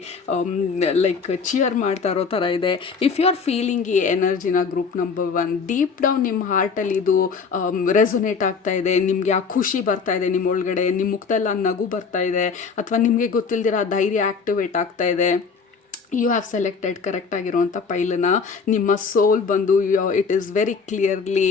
ಲೈಕ್ ಚಿಯರ್ ಮಾಡ್ತಾ ಇರೋ ಥರ ಇದೆ. ಇಫ್ ಯು ಆರ್ ಫೀಲಿಂಗ್ ಈ ಎನರ್ಜಿನ ಗ್ರೂಪ್ ನಂಬರ್ 1 ಡೀಪ್ ಡೌನ್ ನಿಮ್ಮ ಹಾರ್ಟಲ್ಲಿ ಇದು ರೆಸೊನೇಟ್ ಆಗ್ತಾ ಇದೆ, ನಿಮಗೆ ಆ ಖುಷಿ ಬರ್ತಾ ಇದೆ, ನಿಮ್ಮ ಒಳಗಡೆ ನಿಮ್ಮ ಮುಖದಲ್ಲಿ ಆ ನಗು ಬರ್ತಾ ಇದೆ, ಅಥವಾ ನಿಮಗೆ ಗೊತ್ತಿಲ್ದಿರ ಆ ಧೈರ್ಯ ಆ್ಯಕ್ಟಿವೇಟ್ ಆಗ್ತಾ ಇದೆ, ಯು ಹ್ಯಾವ್ ಸೆಲೆಕ್ಟೆಡ್ ಕರೆಕ್ಟ್ ಆಗಿರುವಂಥ ಪೈಲನ್ನ. ನಿಮ್ಮ ಸೋಲ್ ಬಂದು it is very clearly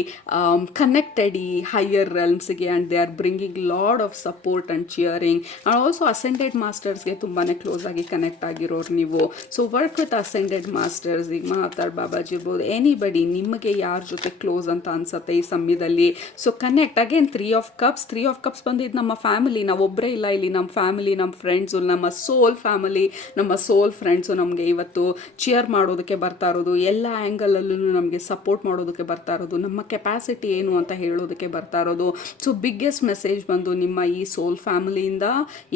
connected ಈ ಹೈಯರ್ ರೆಲ್ಮ್ಸ್ಗೆ, and they are bringing lot of support and cheering. And also ascended ಮಾಸ್ಟರ್ಸ್ಗೆ ತುಂಬಾ ಕ್ಲೋಸ್ ಆಗಿ ಕನೆಕ್ಟ್ ಆಗಿರೋರು ನೀವು. So work with ascended masters, ಈಗ ಮಾತಾಡ್ ಬಾಬಾಜಿ ಇರ್ಬೋದು, ಎನಿಬಡಿ, ನಿಮಗೆ ಯಾರ ಜೊತೆ ಕ್ಲೋಸ್ ಅಂತ ಅನ್ಸುತ್ತೆ ಈ ಸಮಯದಲ್ಲಿ. So connect again. 3 of cups ಬಂದಿದ್ದು ನಮ್ಮ ಫ್ಯಾಮಿಲಿ, ನಾವು ಒಬ್ಬರೇ ಇಲ್ಲ ಇಲ್ಲಿ, ನಮ್ಮ ಫ್ಯಾಮಿಲಿ, ನಮ್ಮ ಫ್ರೆಂಡ್ಸು, ನಮ್ಮ ಸೋಲ್ ಫ್ಯಾಮಿಲಿ, ನಮ್ಮ ಸೋಲ್ ಫ್ರೆಂಡ್ಸು ನಮಗೆ ಇವತ್ತು ಚಿಯರ್ ಮಾಡೋದಕ್ಕೆ ಬರ್ತಾ ಇರೋದು, ಎಲ್ಲ ಆ್ಯಂಗಲಲ್ಲೂ ನಮಗೆ ಸಪೋರ್ಟ್ ಮಾಡೋದಕ್ಕೆ ಬರ್ತಾ ಇರೋದು, ನಮ್ಮ ಕೆಪಾಸಿಟಿ ಏನು ಅಂತ ಹೇಳೋದಕ್ಕೆ ಬರ್ತಾ ಇರೋದು. ಸೊ ಬಿಗ್ಗೆಸ್ಟ್ ಮೆಸೇಜ್ ಬಂದು ನಿಮ್ಮ ಈ ಸೋಲ್ ಫ್ಯಾಮಿಲಿಯಿಂದ,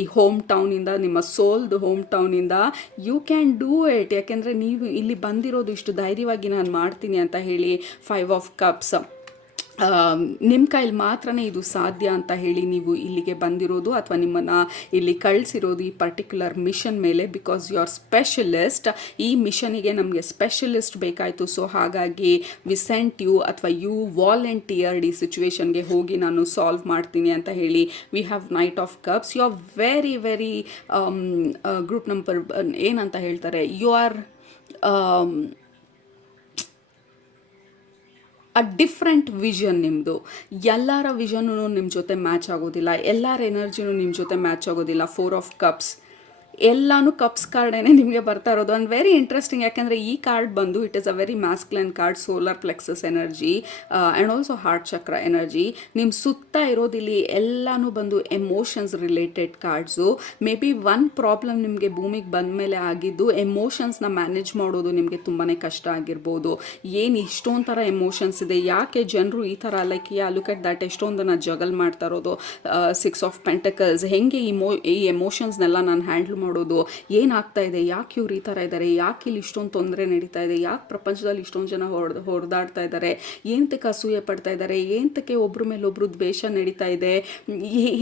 ಈ ಹೋಮ್ ಟೌನಿಂದ, ನಿಮ್ಮ ಸೋಲ್ದು ಹೋಮ್ ಟೌನಿಂದ, ಯು ಕ್ಯಾನ್ ಡೂ ಇಟ್. ಯಾಕೆಂದರೆ ನೀವು ಇಲ್ಲಿ ಬಂದಿರೋದು ಇಷ್ಟು ಧೈರ್ಯವಾಗಿ ನಾನು ಮಾಡ್ತೀನಿ ಅಂತ ಹೇಳಿ 5 ಆಫ್ ಕಪ್ಸ್, ನಿಮ್ಮ ಕೈಲಿ ಮಾತ್ರನೇ ಇದು ಸಾಧ್ಯ ಅಂತ ಹೇಳಿ ನೀವು ಇಲ್ಲಿಗೆ ಬಂದಿರೋದು, ಅಥವಾ ನಿಮ್ಮನ್ನು ಇಲ್ಲಿ ಕಳಿಸಿರೋದು ಈ ಪರ್ಟಿಕ್ಯುಲರ್ ಮಿಷನ್ ಮೇಲೆ. Because you are specialist. ಈ ಮಿಷನಿಗೆ ನಮಗೆ ಸ್ಪೆಷಲಿಸ್ಟ್ ಬೇಕಾಯಿತು. ಸೊ ಹಾಗಾಗಿ ವಿ ಸೆಂಟ್ ಯು, ಅಥವಾ ಯು ವಾಲಂಟಿಯರ್ಡ್ ಈ ಸಿಚುವೇಶನ್ಗೆ ಹೋಗಿ ನಾನು ಸಾಲ್ವ್ ಮಾಡ್ತೀನಿ ಅಂತ ಹೇಳಿ. We have knight of cups. You are very group number ಏನಂತ ಹೇಳ್ತಾರೆ, you are a different vision ನಿಮ್ಮದು. ಎಲ್ಲರ ವಿಷನ್ನು ನಿಮ್ಮ ಜೊತೆ ಮ್ಯಾಚ್ ಆಗೋದಿಲ್ಲ, ಎಲ್ಲರ ಎನರ್ಜಿನೂ ನಿಮ್ಮ ಜೊತೆ ಮ್ಯಾಚ್ ಆಗೋದಿಲ್ಲ. 4 ಆಫ್ ಕಪ್ಸ್ ಎಲ್ಲನೂ ಕಪ್ಸ್ ಕಾರ್ಡೇ ನಿಮಗೆ ಬರ್ತಾ ಇರೋದು. ಆ್ಯಂಡ್ ವೆರಿ ಇಂಟ್ರೆಸ್ಟಿಂಗ್, ಯಾಕೆಂದರೆ ಈ ಕಾರ್ಡ್ ಬಂದು it is a very masculine card, solar plexus energy and also heart chakra energy. ನಿಮ್ಮ ಸುತ್ತ ಇರೋದಿಲ್ಲಿ ಎಲ್ಲನೂ ಬಂದು emotions related cards. Maybe one problem ನಿಮಗೆ ಭೂಮಿಗೆ ಬಂದ ಮೇಲೆ ಆಗಿದ್ದು, ಎಮೋಷನ್ಸ್ನ ಮ್ಯಾನೇಜ್ ಮಾಡೋದು ನಿಮಗೆ ತುಂಬಾ ಕಷ್ಟ ಆಗಿರ್ಬೋದು. ಏನು ಇಷ್ಟೊಂದು ಥರ ಎಮೋಷನ್ಸ್ ಇದೆ, ಯಾಕೆ ಜನರು ಈ ಥರ ಲೈಕ್ ಲುಕ್ ಎಟ್ ದಟ್, ಎಷ್ಟೊಂದನ್ನು ಜಗಲ್ ಮಾಡ್ತಾ ಇರೋದು. 6 ಆಫ್ ಪೆಂಟಕಲ್ಸ್, ಹೆಂಗೆ ಈ ಎಮೋಷನ್ಸ್ನೆಲ್ಲ ನಾನು ಹ್ಯಾಂಡಲ್ ಮಾಡೋದು, ಏನಾಗ್ತಾ ಇದೆ, ಯಾಕೆ ಇವ್ರು ಈ ಥರ ಇದ್ದಾರೆ, ಯಾಕೆ ಇಲ್ಲಿ ಇಷ್ಟೊಂದು ತೊಂದರೆ ನಡೀತಾ ಇದೆ, ಯಾಕೆ ಪ್ರಪಂಚದಲ್ಲಿ ಇಷ್ಟೊಂದು ಜನ ಹೊಡೆದಾಡ್ತಾ ಇದ್ದಾರೆ, ಏನಕ್ಕೆ ಅಸೂಯೆ ಪಡ್ತಾ ಇದ್ದಾರೆ, ಏನಕ್ಕೆ ಒಬ್ಬರ ಮೇಲೆ ಒಬ್ಬರು ದ್ವೇಷ ನಡೀತಾ ಇದೆ,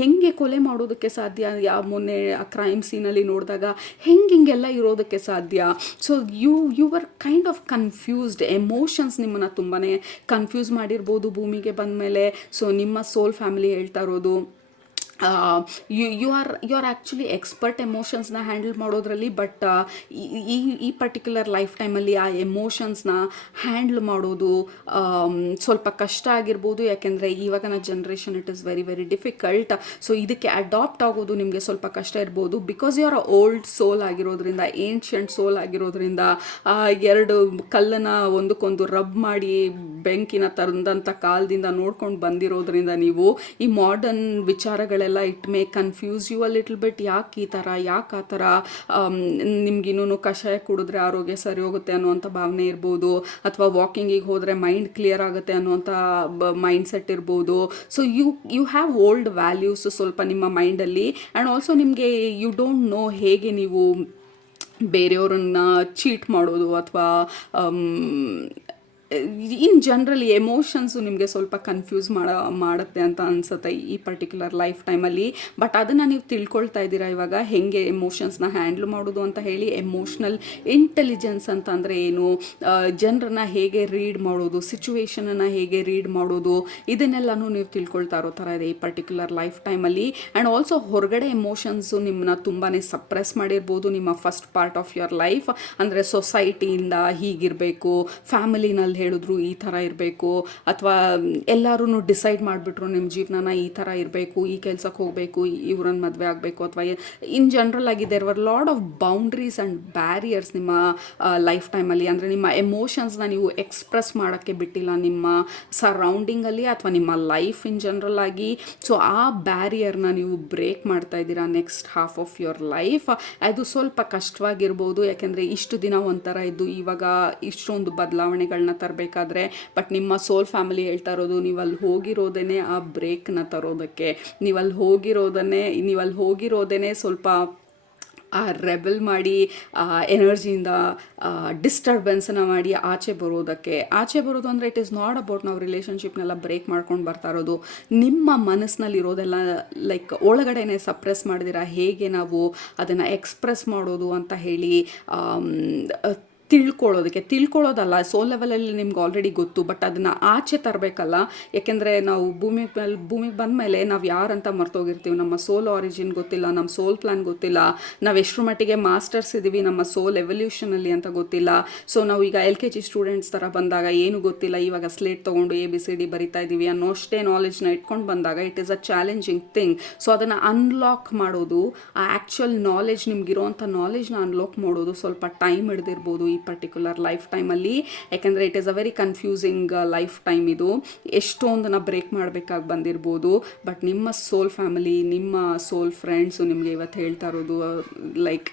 ಹೆಂಗೆ ಕೊಲೆ ಮಾಡೋದಕ್ಕೆ ಸಾಧ್ಯ, ಮೊನ್ನೆ ಆ ಕ್ರೈಮ್ ಸೀನಲ್ಲಿ ನೋಡಿದಾಗ ಹಿಂಗೆಲ್ಲ ಇರೋದಕ್ಕೆ ಸಾಧ್ಯ. So you are kind of confused. Emotions ನಿಮ್ಮನ್ನು ತುಂಬಾ ಕನ್ಫ್ಯೂಸ್ ಮಾಡಿರ್ಬೋದು ಭೂಮಿಗೆ ಬಂದ ಮೇಲೆ. ಸೊ ನಿಮ್ಮ ಸೋಲ್ ಫ್ಯಾಮಿಲಿ ಹೇಳ್ತಾ ಇರೋದು, ಯು ಆರ್ ಆ್ಯಕ್ಚುಲಿ ಎಕ್ಸ್ಪರ್ಟ್ ಎಮೋಷನ್ಸ್ನ ಹ್ಯಾಂಡಲ್ ಮಾಡೋದ್ರಲ್ಲಿ. ಬಟ್ ಈ ಪರ್ಟಿಕ್ಯುಲರ್ ಲೈಫ್ ಟೈಮಲ್ಲಿ ಆ ಎಮೋಷನ್ಸ್ನ ಹ್ಯಾಂಡಲ್ ಮಾಡೋದು ಸ್ವಲ್ಪ ಕಷ್ಟ ಆಗಿರ್ಬೋದು. ಯಾಕೆಂದರೆ ಇವಾಗಿನ generation it is very difficult. So ಇದಕ್ಕೆ ಅಡಾಪ್ಟ್ ಆಗೋದು ನಿಮಗೆ ಸ್ವಲ್ಪ ಕಷ್ಟ ಇರ್ಬೋದು. ಬಿಕಾಸ್ ಯು ಆರ್ ಓಲ್ಡ್ ಸೋಲ್ ಆಗಿರೋದ್ರಿಂದ, ಏನ್ಷಿಯಂಟ್ ಸೋಲ್ ಆಗಿರೋದ್ರಿಂದ, 2 ಕಲ್ಲನ್ನು ಒಂದಕ್ಕೊಂದು ರಬ್ ಮಾಡಿ ಬೆಂಕಿನ ತಂದಂಥ ಕಾಲದಿಂದ ನೋಡ್ಕೊಂಡು ಬಂದಿರೋದ್ರಿಂದ ನೀವು ಈ ಮಾಡರ್ನ್ ವಿಚಾರಗಳೆಲ್ಲ it may confuse you a little bit. ಯಾಕೆ ಈ ಥರ, ಯಾಕೆ ಆ ಥರ, ನಿಮ್ಗಿನ್ನೂ ಕಷಾಯ ಕುಡಿದ್ರೆ ಆರೋಗ್ಯ ಸರಿ ಹೋಗುತ್ತೆ ಅನ್ನುವಂಥ ಭಾವನೆ ಇರ್ಬೋದು, ಅಥವಾ ವಾಕಿಂಗಿಗೆ ಹೋದರೆ ಮೈಂಡ್ ಕ್ಲಿಯರ್ ಆಗುತ್ತೆ ಅನ್ನುವಂಥ ಮೈಂಡ್ ಸೆಟ್ ಇರ್ಬೋದು. So you have old values ಸ್ವಲ್ಪ ನಿಮ್ಮ ಮೈಂಡಲ್ಲಿ. ಆ್ಯಂಡ್ ಆಲ್ಸೋ ನಿಮಗೆ ಯು ಡೋಂಟ್ ನೋ ಹೇಗೆ ನೀವು ಬೇರೆಯವ್ರನ್ನ ಚೀಟ್ ಮಾಡೋದು, ಅಥವಾ ಇನ್ ಜನರಲಿ ಎಮೋಷನ್ಸು ನಿಮಗೆ ಸ್ವಲ್ಪ ಕನ್ಫ್ಯೂಸ್ ಮಾಡುತ್ತೆ ಅಂತ ಅನಿಸುತ್ತೆ ಈ ಪರ್ಟಿಕ್ಯುಲರ್ ಲೈಫ್ ಟೈಮಲ್ಲಿ. ಬಟ್ ಅದನ್ನು ನೀವು ತಿಳ್ಕೊಳ್ತಾ ಇದ್ದೀರಾ ಇವಾಗ, ಹೇಗೆ ಎಮೋಷನ್ಸ್ನ ಹ್ಯಾಂಡ್ಲ್ ಮಾಡೋದು ಅಂತ ಹೇಳಿ. ಎಮೋಷ್ನಲ್ ಇಂಟೆಲಿಜೆನ್ಸ್ ಅಂತ ಅಂದರೆ ಏನು, ಜನರನ್ನ ಹೇಗೆ ರೀಡ್ ಮಾಡೋದು, ಸಿಚುವೇಶನನ್ನು ಹೇಗೆ ರೀಡ್ ಮಾಡೋದು, ಇದನ್ನೆಲ್ಲನೂ ನೀವು ತಿಳ್ಕೊಳ್ತಾ ಇರೋ ಥರ ಇದೆ ಈ ಪರ್ಟಿಕ್ಯುಲರ್ ಲೈಫ್ ಟೈಮಲ್ಲಿ. ಆ್ಯಂಡ್ ಆಲ್ಸೋ ಹೊರಗಡೆ ಎಮೋಷನ್ಸು ನಿಮ್ಮನ್ನ ತುಂಬಾ ಸಪ್ರೆಸ್ ಮಾಡಿರ್ಬೋದು ನಿಮ್ಮ first part of your life. ಅಂದರೆ ಸೊಸೈಟಿಯಿಂದ ಹೀಗಿರಬೇಕು, ಫ್ಯಾಮಿಲಿನಲ್ಲಿ ಹೇಳಿದ್ರು ಈ ಥರ ಇರಬೇಕು, ಅಥವಾ ಎಲ್ಲರೂ ಡಿಸೈಡ್ ಮಾಡಿಬಿಟ್ರು ನಿಮ್ಮ ಜೀವನನ ಈ ಥರ ಇರಬೇಕು, ಈ ಕೆಲಸಕ್ಕೆ ಹೋಗಬೇಕು, ಇವ್ರನ್ನ ಮದುವೆ ಆಗಬೇಕು, ಅಥವಾ ಇನ್ ಜನರಲ್ ಆಗಿ there were lot of boundaries and barriers ನಿಮ್ಮ ಲೈಫ್ ಟೈಮಲ್ಲಿ. ಅಂದರೆ ನಿಮ್ಮ ಎಮೋಷನ್ಸ್ನ ನೀವು ಎಕ್ಸ್ಪ್ರೆಸ್ ಮಾಡೋಕ್ಕೆ ಬಿಟ್ಟಿಲ್ಲ ನಿಮ್ಮ ಸರೌಂಡಿಂಗಲ್ಲಿ ಅಥವಾ ನಿಮ್ಮ ಲೈಫ್ ಇನ್ ಜನರಲ್ ಆಗಿ. ಸೊ ಆ ಬ್ಯಾರಿಯರ್ನ ನೀವು ಬ್ರೇಕ್ ಮಾಡ್ತಾ ಇದ್ದೀರಾ next half of your life. ಅದು ಸ್ವಲ್ಪ ಕಷ್ಟವಾಗಿರ್ಬೋದು, ಯಾಕೆಂದರೆ ಇಷ್ಟು ದಿನ ಒಂಥರ ಇದ್ದು ಇವಾಗ ಇಷ್ಟೊಂದು ಬದಲಾವಣೆಗಳನ್ನ ತರಬೇಕಾದ್ರೆ. ಬಟ್ ನಿಮ್ಮ ಸೋಲ್ ಫ್ಯಾಮಿಲಿ ಹೇಳ್ತಾ ಇರೋದು, ನೀವಲ್ಲಿ ಹೋಗಿರೋದೇ ಆ ಬ್ರೇಕ್ನ ತರೋದಕ್ಕೆ, ನೀವಲ್ಲಿ ಹೋಗಿರೋದೇ ಸ್ವಲ್ಪ ಆ ರೆಬಲ್ ಮಾಡಿ ಎನರ್ಜಿಯಿಂದ ಡಿಸ್ಟರ್ಬೆನ್ಸನ್ನು ಮಾಡಿ ಆಚೆ ಬರೋದು ಅಂದರೆ ಇಟ್ ಈಸ್ ನಾಟ್ ಅಬೌಟ್ ನಾವು ರಿಲೇಷನ್ಶಿಪ್ನೆಲ್ಲ ಬ್ರೇಕ್ ಮಾಡ್ಕೊಂಡು ಬರ್ತಾ ಇರೋದು. ನಿಮ್ಮ ಮನಸ್ಸಿನಲ್ಲಿ ಇರೋದೆಲ್ಲ ಲೈಕ್ ಒಳಗಡೆನೆ ಸಪ್ರೆಸ್ ಮಾಡಿದಿರ, ಹೇಗೆ ನಾವು ಅದನ್ನು ಎಕ್ಸ್ಪ್ರೆಸ್ ಮಾಡೋದು ಅಂತ ಹೇಳಿ ತಿಳ್ಕೊಳ್ಳೋದಲ್ಲ. ಸೋಲ್ ಲೆವೆಲಲ್ಲಿ ನಿಮ್ಗೆ ಆಲ್ರೆಡಿ ಗೊತ್ತು, ಬಟ್ ಅದನ್ನು ಆಚೆ ತರಬೇಕಲ್ಲ. ಯಾಕೆಂದರೆ ನಾವು ಭೂಮಿಗೆ ಬಂದ ಮೇಲೆ ನಾವು ಯಾರಂತ ಮರ್ತೋಗಿರ್ತೀವಿ. ನಮ್ಮ ಸೋಲ್ ಆರಿಜಿನ್ ಗೊತ್ತಿಲ್ಲ, ನಮ್ಮ ಸೋಲ್ ಪ್ಲ್ಯಾನ್ ಗೊತ್ತಿಲ್ಲ, ನಾವು ಎಷ್ಟರ ಮಟ್ಟಿಗೆ ಮಾಸ್ಟರ್ಸ್ ಇದ್ದೀವಿ ನಮ್ಮ ಸೋಲ್ ಎವಲ್ಯೂಷನಲ್ಲಿ ಅಂತ ಗೊತ್ತಿಲ್ಲ. ಸೊ ನಾವು ಈಗ LKG ಸ್ಟೂಡೆಂಟ್ಸ್ ಥರ ಬಂದಾಗ ಏನು ಗೊತ್ತಿಲ್ಲ, ಇವಾಗ ಸ್ಲೇಟ್ ತೊಗೊಂಡು ABCD ಬರಿತಾ ಇದ್ದೀವಿ ಅನ್ನೋಷ್ಟೇ ನಾಲೆಜ್ನ ಇಟ್ಕೊಂಡು ಬಂದಾಗ it is a challenging thing. So ಅದನ್ನು ಅನ್ಲಾಕ್ ಮಾಡೋದು, ಆ ಆ್ಯಕ್ಚುಯಲ್ ನಾಲೆಜ್, ನಿಮ್ಗಿರೋವಂಥ ನಾಲೆಜ್ನ ಅನ್ಲಾಕ್ ಮಾಡೋದು ಸ್ವಲ್ಪ ಟೈಮ್ ಹಿಡ್ದಿರ್ಬೋದು ಈ ಪರ್ಟಿಕ್ಯುಲರ್ ಲೈಫ್ ಟೈಮಲ್ಲಿ. ಯಾಕೆಂದರೆ it is a very confusing life time ಇದು. ಎಷ್ಟೊಂದನ್ನು ಬ್ರೇಕ್ ಮಾಡಬೇಕಾಗಿ ಬಂದಿರ್ಬೋದು. ಬಟ್ ನಿಮ್ಮ ಸೋಲ್ ಫ್ಯಾಮಿಲಿ, ನಿಮ್ಮ ಸೋಲ್ ಫ್ರೆಂಡ್ಸು ನಿಮಗೆ ಇವತ್ತು ಹೇಳ್ತಾ ಇರೋದು like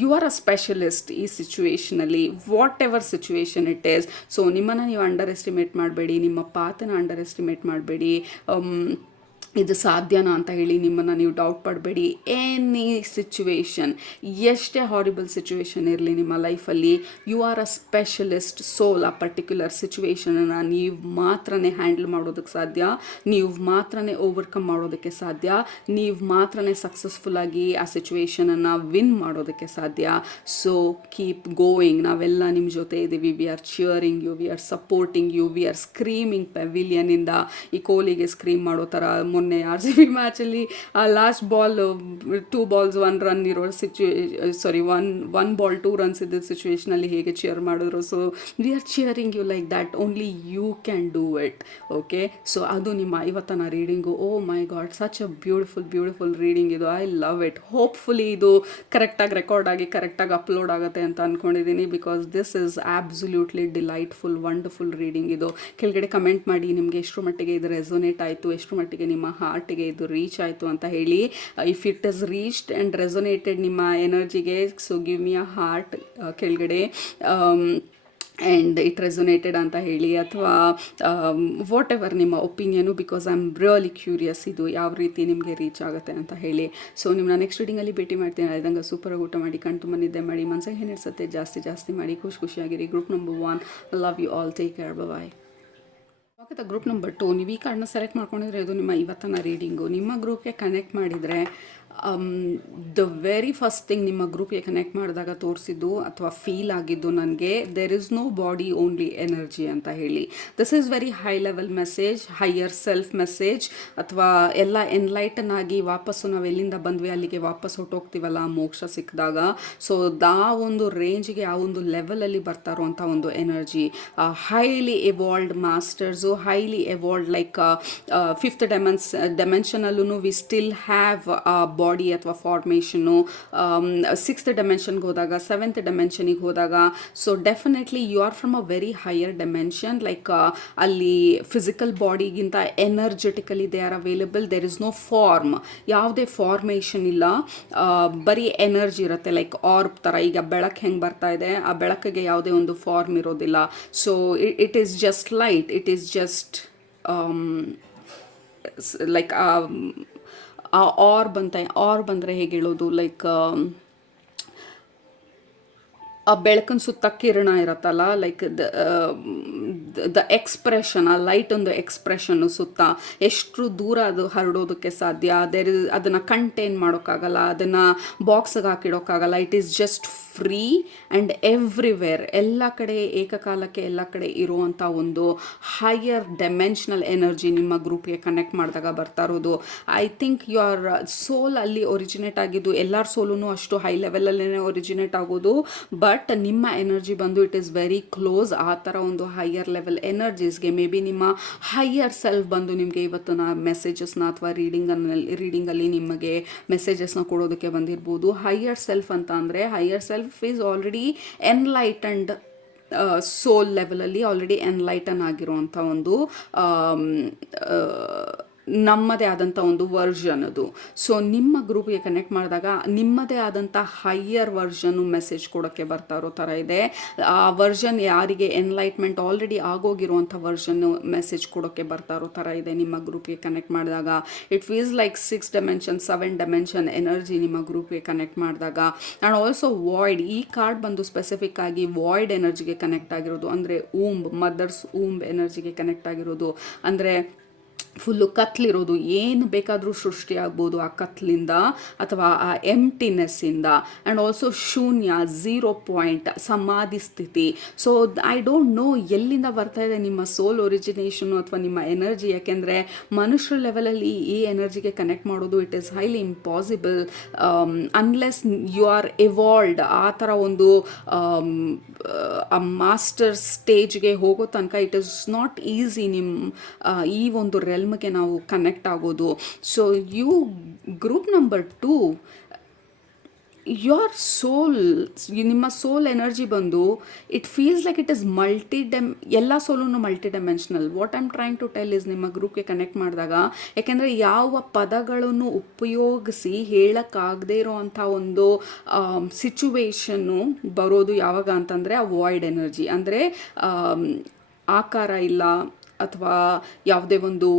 you are a specialist ಈ ಸಿಚುವೇಷನಲ್ಲಿ, whatever situation it is. So ನಿಮ್ಮನ್ನು ನೀವು ಅಂಡರ್ ಎಸ್ಟಿಮೇಟ್ ಮಾಡಬೇಡಿ, ನಿಮ್ಮ ಪಾತನ ಅಂಡರ್ ಎಸ್ಟಿಮೇಟ್ ಮಾಡಬೇಡಿ. ಇದು ಸಾಧ್ಯನಾ ಅಂತ ಹೇಳಿ ನಿಮ್ಮನ್ನು ನೀವು ಡೌಟ್ ಪಡಬೇಡಿ. ಎನಿ ಸಿಚುವೇಶನ್, ಎಷ್ಟೇ ಹಾರಿಬಲ್ ಸಿಚುವೇಶನ್ ಇರಲಿ ನಿಮ್ಮ ಲೈಫಲ್ಲಿ, ಯು ಆರ್ ಅ ಸ್ಪೆಷಲಿಸ್ಟ್ ಸೋಲ್. ಆ ಪರ್ಟಿಕ್ಯುಲರ್ ಸಿಚುವೇಶನನ್ನು ನೀವು ಮಾತ್ರನೇ ಹ್ಯಾಂಡಲ್ ಮಾಡೋದಕ್ಕೆ ಸಾಧ್ಯ, ನೀವು ಮಾತ್ರನೇ ಓವರ್ಕಮ್ ಮಾಡೋದಕ್ಕೆ ಸಾಧ್ಯ, ನೀವು ಮಾತ್ರನೇ ಸಕ್ಸಸ್ಫುಲ್ಲಾಗಿ ಆ ಸಿಚುವೇಶನನ್ನು ವಿನ್ ಮಾಡೋದಕ್ಕೆ ಸಾಧ್ಯ. ಸೊ ಕೀಪ್ ಗೋಯಿಂಗ್, ನಾವೆಲ್ಲ ನಿಮ್ಮ ಜೊತೆ ಇದ್ದೀವಿ. We are cheering you, we are supporting you, we are screaming ಪೆವಿಲಿಯನಿಂದ. ಈ ಕೋಹ್ಲಿಗೆ ಸ್ಕ್ರೀಮ್ ಮಾಡೋ ಥರ ಮೊನ್ನೆ RCB ಮ್ಯಾಚಲ್ಲಿ ಲಾಸ್ಟ್ ಬಾಲ್ 2 balls 1 run ಇರೋ one ball 2 runs ಇದ್ದ ಸಿಚುವೇಷನಲ್ಲಿ ಹೇಗೆ ಚಿಯರ್ ಮಾಡಿದ್ರು. So we are cheering you like that, only you can do it. Okay, so ಅದು ನಿಮ್ಮ ಇವತ್ತನ reading. Oh my god, such a beautiful reading ಇದು. I love it. Hopefully ಇದು ಕರೆಕ್ಟಾಗಿ ರೆಕಾರ್ಡ್ ಆಗಿ ಕರೆಕ್ಟಾಗಿ ಅಪ್ಲೋಡ್ ಆಗುತ್ತೆ ಅಂತ ಅಂದ್ಕೊಂಡಿದ್ದೀನಿ, because this is absolutely delightful wonderful reading ಇದು. ಕೆಳಗಡೆ ಕಮೆಂಟ್ ಮಾಡಿ ನಿಮಗೆ ಎಷ್ಟು ಮಟ್ಟಿಗೆ ಇದು ರೆಸೊನೇಟ್ ಆಯಿತು, ಎಷ್ಟು ಮಟ್ಟಿಗೆ ನಿಮ್ಮ ಹಾರ್ಟಿಗೆ ಇದು ರೀಚ್ ಆಯಿತು ಅಂತ ಹೇಳಿ. If it is reached and resonated ನಿಮ್ಮ ಎನರ್ಜಿಗೆ, so give me a heart ಕೆಳಗಡೆ. ಆ್ಯಂಡ್ ಇಟ್ ರೆಸೊನೇಟೆಡ್ ಅಂತ ಹೇಳಿ, ಅಥವಾ ವಾಟ್ ಎವರ್ ನಿಮ್ಮ opinion, because I am really curious ಇದು ಯಾವ ರೀತಿ ನಿಮಗೆ ರೀಚ್ ಆಗುತ್ತೆ ಅಂತ ಹೇಳಿ. ಸೊ ನಿಮ್ಮನ್ನ ನೆಕ್ಸ್ಟ್ ರೀಡಿಂಗಲ್ಲಿ ಭೇಟಿ ಮಾಡ್ತೀನಿ. ಇದಂಗೆ ಸೂಪರಾಗಿ ಊಟ ಮಾಡಿ, ಕಣ್ ತುಂಬ ನಿದ್ದೆ ಮಾಡಿ, ಮನಸ್ಸಿಗೆ ಏನು ಇಡ್ಸುತ್ತೆ ಜಾಸ್ತಿ ಮಾಡಿ, ಖುಷಿಯಾಗಿರಿ. Group number 1, love you all, take care, bye. Okay, group number 2, ನೀವು ಈ ಕಾರ್ಡ್ನ ಸೆಲೆಕ್ಟ್ ಮಾಡ್ಕೊಂಡಿದ್ರೆ ಇದು ನಿಮ್ಮ ಇವತ್ತಿನ ರೀಡಿಂಗು. ನಿಮ್ಮ ಗ್ರೂಪ್ಗೆ ಕನೆಕ್ಟ್ ಮಾಡಿದರೆ ದ ವೆರಿ ಫಸ್ಟ್ ಥಿಂಗ್ ನಿಮ್ಮ ಗ್ರೂಪ್ಗೆ ಕನೆಕ್ಟ್ ಮಾಡಿದಾಗ ತೋರಿಸಿದ್ದು ಅಥವಾ ಫೀಲ್ ಆಗಿದ್ದು ನನಗೆ, there is no body, only energy ಅಂತ ಹೇಳಿ. This is very high level message, higher self message, ಅಥವಾ ಎಲ್ಲ ಎನ್ಲೈಟನ್ ಆಗಿ ವಾಪಸ್ಸು ನಾವು ಎಲ್ಲಿಂದ ಬಂದ್ವಿ ಅಲ್ಲಿಗೆ ವಾಪಸ್ ಹೊಟ್ಟೋಗ್ತೀವಲ್ಲ ಮೋಕ್ಷ ಸಿಕ್ಕಿದಾಗ. ಸೊ ಆ ಒಂದು ರೇಂಜ್ಗೆ, ಆ ಒಂದು ಲೆವೆಲಲ್ಲಿ ಬರ್ತಾ ಇರುವಂಥ ಒಂದು energy. Highly evolved masters, highly evolved like fifth ಡೆಮೆನ್ಷನಲ್ಲೂ ವಿ ಸ್ಟಿಲ್ ಹ್ಯಾವ್ ಬಾಡಿ ಅಥವಾ ಫಾರ್ಮೇಷನು, 6th ಡಿಮೆನ್ಷನ್ಗೆ ಹೋದಾಗ 7th ಡಿಮೆನ್ಷನಿಗೆ ಹೋದಾಗ. So definitely you are from a very higher dimension. Like ಅಲ್ಲಿ ಫಿಸಿಕಲ್ ಬಾಡಿಗಿಂತ energetically they are available. There is no form, ಯಾವುದೇ formation ಇಲ್ಲ, ಬರೀ ಎನರ್ಜಿ ಇರುತ್ತೆ. ಲೈಕ್ ಆರ್ಬ್ ಥರ, ಈಗ ಬೆಳಕು ಹೆಂಗೆ ಬರ್ತಾ ಇದೆ, ಆ ಬೆಳಕಿಗೆ ಯಾವುದೇ ಒಂದು ಫಾರ್ಮ್ ಇರೋದಿಲ್ಲ. So it is just light, it is just like orb ಅಂದರೆ ಹೇಗೆ ಹೇಳೋದು, ಲೈಕ್ ಆ ಬೆಳಕಿನ ಸುತ್ತ ಕಿರಣ ಇರತ್ತಲ್ಲ, ಲೈಕ್ ದ ಎಕ್ಸ್ಪ್ರೆಷನ್, ಆ ಲೈಟ್ ಒಂದು ಎಕ್ಸ್ಪ್ರೆಷನ್ನು ಸುತ್ತ ಎಷ್ಟು ದೂರ ಅದು ಹರಡೋದಕ್ಕೆ ಸಾಧ್ಯ. ಅದನ್ನು ಕಂಟೈನ್ ಮಾಡೋಕ್ಕಾಗಲ್ಲ, ಅದನ್ನು ಬಾಕ್ಸ್ಗೆ ಹಾಕಿಡೋಕ್ಕಾಗಲ್ಲ. It is just free and everywhere, ಎಲ್ಲ ಕಡೆ ಏಕಕಾಲಕ್ಕೆ ಎಲ್ಲ ಕಡೆ ಇರುವಂಥ ಒಂದು ಹೈಯರ್ ಡಿಮೆನ್ಷನಲ್ ಎನರ್ಜಿ ನಿಮ್ಮ ಗ್ರೂಪ್ಗೆ ಕನೆಕ್ಟ್ ಮಾಡಿದಾಗ ಬರ್ತಾ ಇರೋದು. ಐ ಥಿಂಕ್ ಯುವರ್ ಸೋಲ್ ಅಲ್ಲಿ ಒರಿಜಿನೇಟ್ ಆಗಿದ್ದು, ಎಲ್ಲರ ಸೋಲೂ ಅಷ್ಟು ಹೈ ಲೆವೆಲಲ್ಲೇ ಒರಿಜಿನೇಟ್ ಆಗೋದು, ಬಟ್ ನಿಮ್ಮ ಎನರ್ಜಿ ಬಂದು ಇಟ್ ಈಸ್ ವೆರಿ ಕ್ಲೋಸ್. ಆ ಥರ ಒಂದು ಹೈಯರ್ ಲೆವೆಲ್ ಎನರ್ಜೀಸ್ಗೆ ಮೇ ಬಿ ನಿಮ್ಮ ಹೈಯರ್ ಸೆಲ್ಫ್ ಬಂದು ನಿಮಗೆ ಇವತ್ತು ಮೆಸೇಜಸ್ನ ಅಥವಾ ರೀಡಿಂಗಲ್ಲಿ ನಿಮಗೆ ಮೆಸೇಜಸ್ನ ಕೊಡೋದಕ್ಕೆ ಬಂದಿರ್ಬೋದು. ಹೈಯರ್ ಸೆಲ್ಫ್ ಅಂತ ಅಂದರೆ higher self is already enlightened, soul ಲೆವೆಲಲ್ಲಿ ಆಲ್ರೆಡಿ ಎನ್ಲೈಟನ್ ಆಗಿರುವಂಥ ಒಂದು ನಮ್ಮದೇ ಆದಂಥ ಒಂದು ವರ್ಷನ್ ಅದು. ಸೊ ನಿಮ್ಮ ಗ್ರೂಪ್ಗೆ ಕನೆಕ್ಟ್ ಮಾಡಿದಾಗ ನಿಮ್ಮದೇ ಆದಂಥ ಹೈಯರ್ ವರ್ಷನ್ನು ಮೆಸೇಜ್ ಕೊಡೋಕ್ಕೆ ಬರ್ತಾ ಇರೋ ಥರ ಇದೆ. ಆ ವರ್ಷನ್ ಯಾರಿಗೆ ಎನ್ಲೈಟ್ಮೆಂಟ್ ಆಲ್ರೆಡಿ ಆಗೋಗಿರುವಂಥ ವರ್ಷನ್ನು ಮೆಸೇಜ್ ಕೊಡೋಕ್ಕೆ ಬರ್ತಾ ಇರೋ ಥರ ಇದೆ ನಿಮ್ಮ ಗ್ರೂಪ್ಗೆ ಕನೆಕ್ಟ್ ಮಾಡಿದಾಗ. It feels like 6 dimension 7 dimension energy ನಿಮ್ಮ ಗ್ರೂಪ್ಗೆ ಕನೆಕ್ಟ್ ಮಾಡಿದಾಗ. ಆ್ಯಂಡ್ ಆಲ್ಸೋ ವಾಯ್ಡ್, ಈ ಕಾರ್ಡ್ ಬಂದು ಸ್ಪೆಸಿಫಿಕ್ ಆಗಿ ವಾಯ್ಡ್ ಎನರ್ಜಿಗೆ ಕನೆಕ್ಟ್ ಆಗಿರೋದು, ಅಂದರೆ ಮದರ್ಸ್ ಊಂಬ್ ಎನರ್ಜಿಗೆ ಕನೆಕ್ಟ್ ಆಗಿರೋದು. ಅಂದರೆ ಫುಲ್ಲು ಕತ್ಲಿರೋದು, ಏನು ಬೇಕಾದರೂ ಸೃಷ್ಟಿ ಆಗ್ಬೋದು ಆ ಕತ್ಲಿಂದ ಅಥವಾ ಆ ಎಂಟಿನೆಸ್ಸಿಂದ. ಆ್ಯಂಡ್ ಆಲ್ಸೋ ಶೂನ್ಯ, 0 ಪಾಯಿಂಟ್, ಸಮಾಧಿ ಸ್ಥಿತಿ. ಸೊ ಐ ಡೋಂಟ್ ನೋ ಎಲ್ಲಿಂದ ಬರ್ತಾ ಇದೆ ನಿಮ್ಮ ಸೋಲ್ ಒರಿಜಿನೇಷನು ಅಥವಾ ನಿಮ್ಮ ಎನರ್ಜಿ. ಯಾಕೆಂದರೆ ಮನುಷ್ಯರ ಲೆವೆಲಲ್ಲಿ ಈ ಎನರ್ಜಿಗೆ ಕನೆಕ್ಟ್ ಮಾಡೋದು it is highly impossible unless you are evolved. ಆ ಥರ ಒಂದು ಆ ಮಾಸ್ಟರ್ ಸ್ಟೇಜ್ಗೆ ಹೋಗೋ ತನಕ ಇಟ್ ಈಸ್ ನಾಟ್ ಈಸಿ ಈ ಒಂದು ರೆಲ್ಮ್ಗೆ ನಾವು ಕನೆಕ್ಟ್ ಆಗೋದು. So you group number 2, your soul, ನಿಮ್ಮ ಸೋಲ್ ಎನರ್ಜಿ ಬಂದು it feels like it is ಎಲ್ಲ ಸೋಲೂ multidimensional. What I am trying to tell is ನಿಮ್ಮ ಗ್ರೂಪ್ಗೆ ಕನೆಕ್ಟ್ ಮಾಡಿದಾಗ, ಯಾಕೆಂದರೆ ಯಾವ ಪದಗಳನ್ನು ಉಪಯೋಗಿಸಿ ಹೇಳೋಕ್ಕಾಗದೇ ಇರೋವಂಥ ಒಂದು ಸಿಚುವೇಶನ್ನು ಬರೋದು ಯಾವಾಗ ಅಂತಂದರೆ ಆ ವಾಯ್ಡ್ ಎನರ್ಜಿ. ಅಂದರೆ ಆಕಾರ ಇಲ್ಲ ಅಥವಾ ಯಾವುದೇ ಒಂದು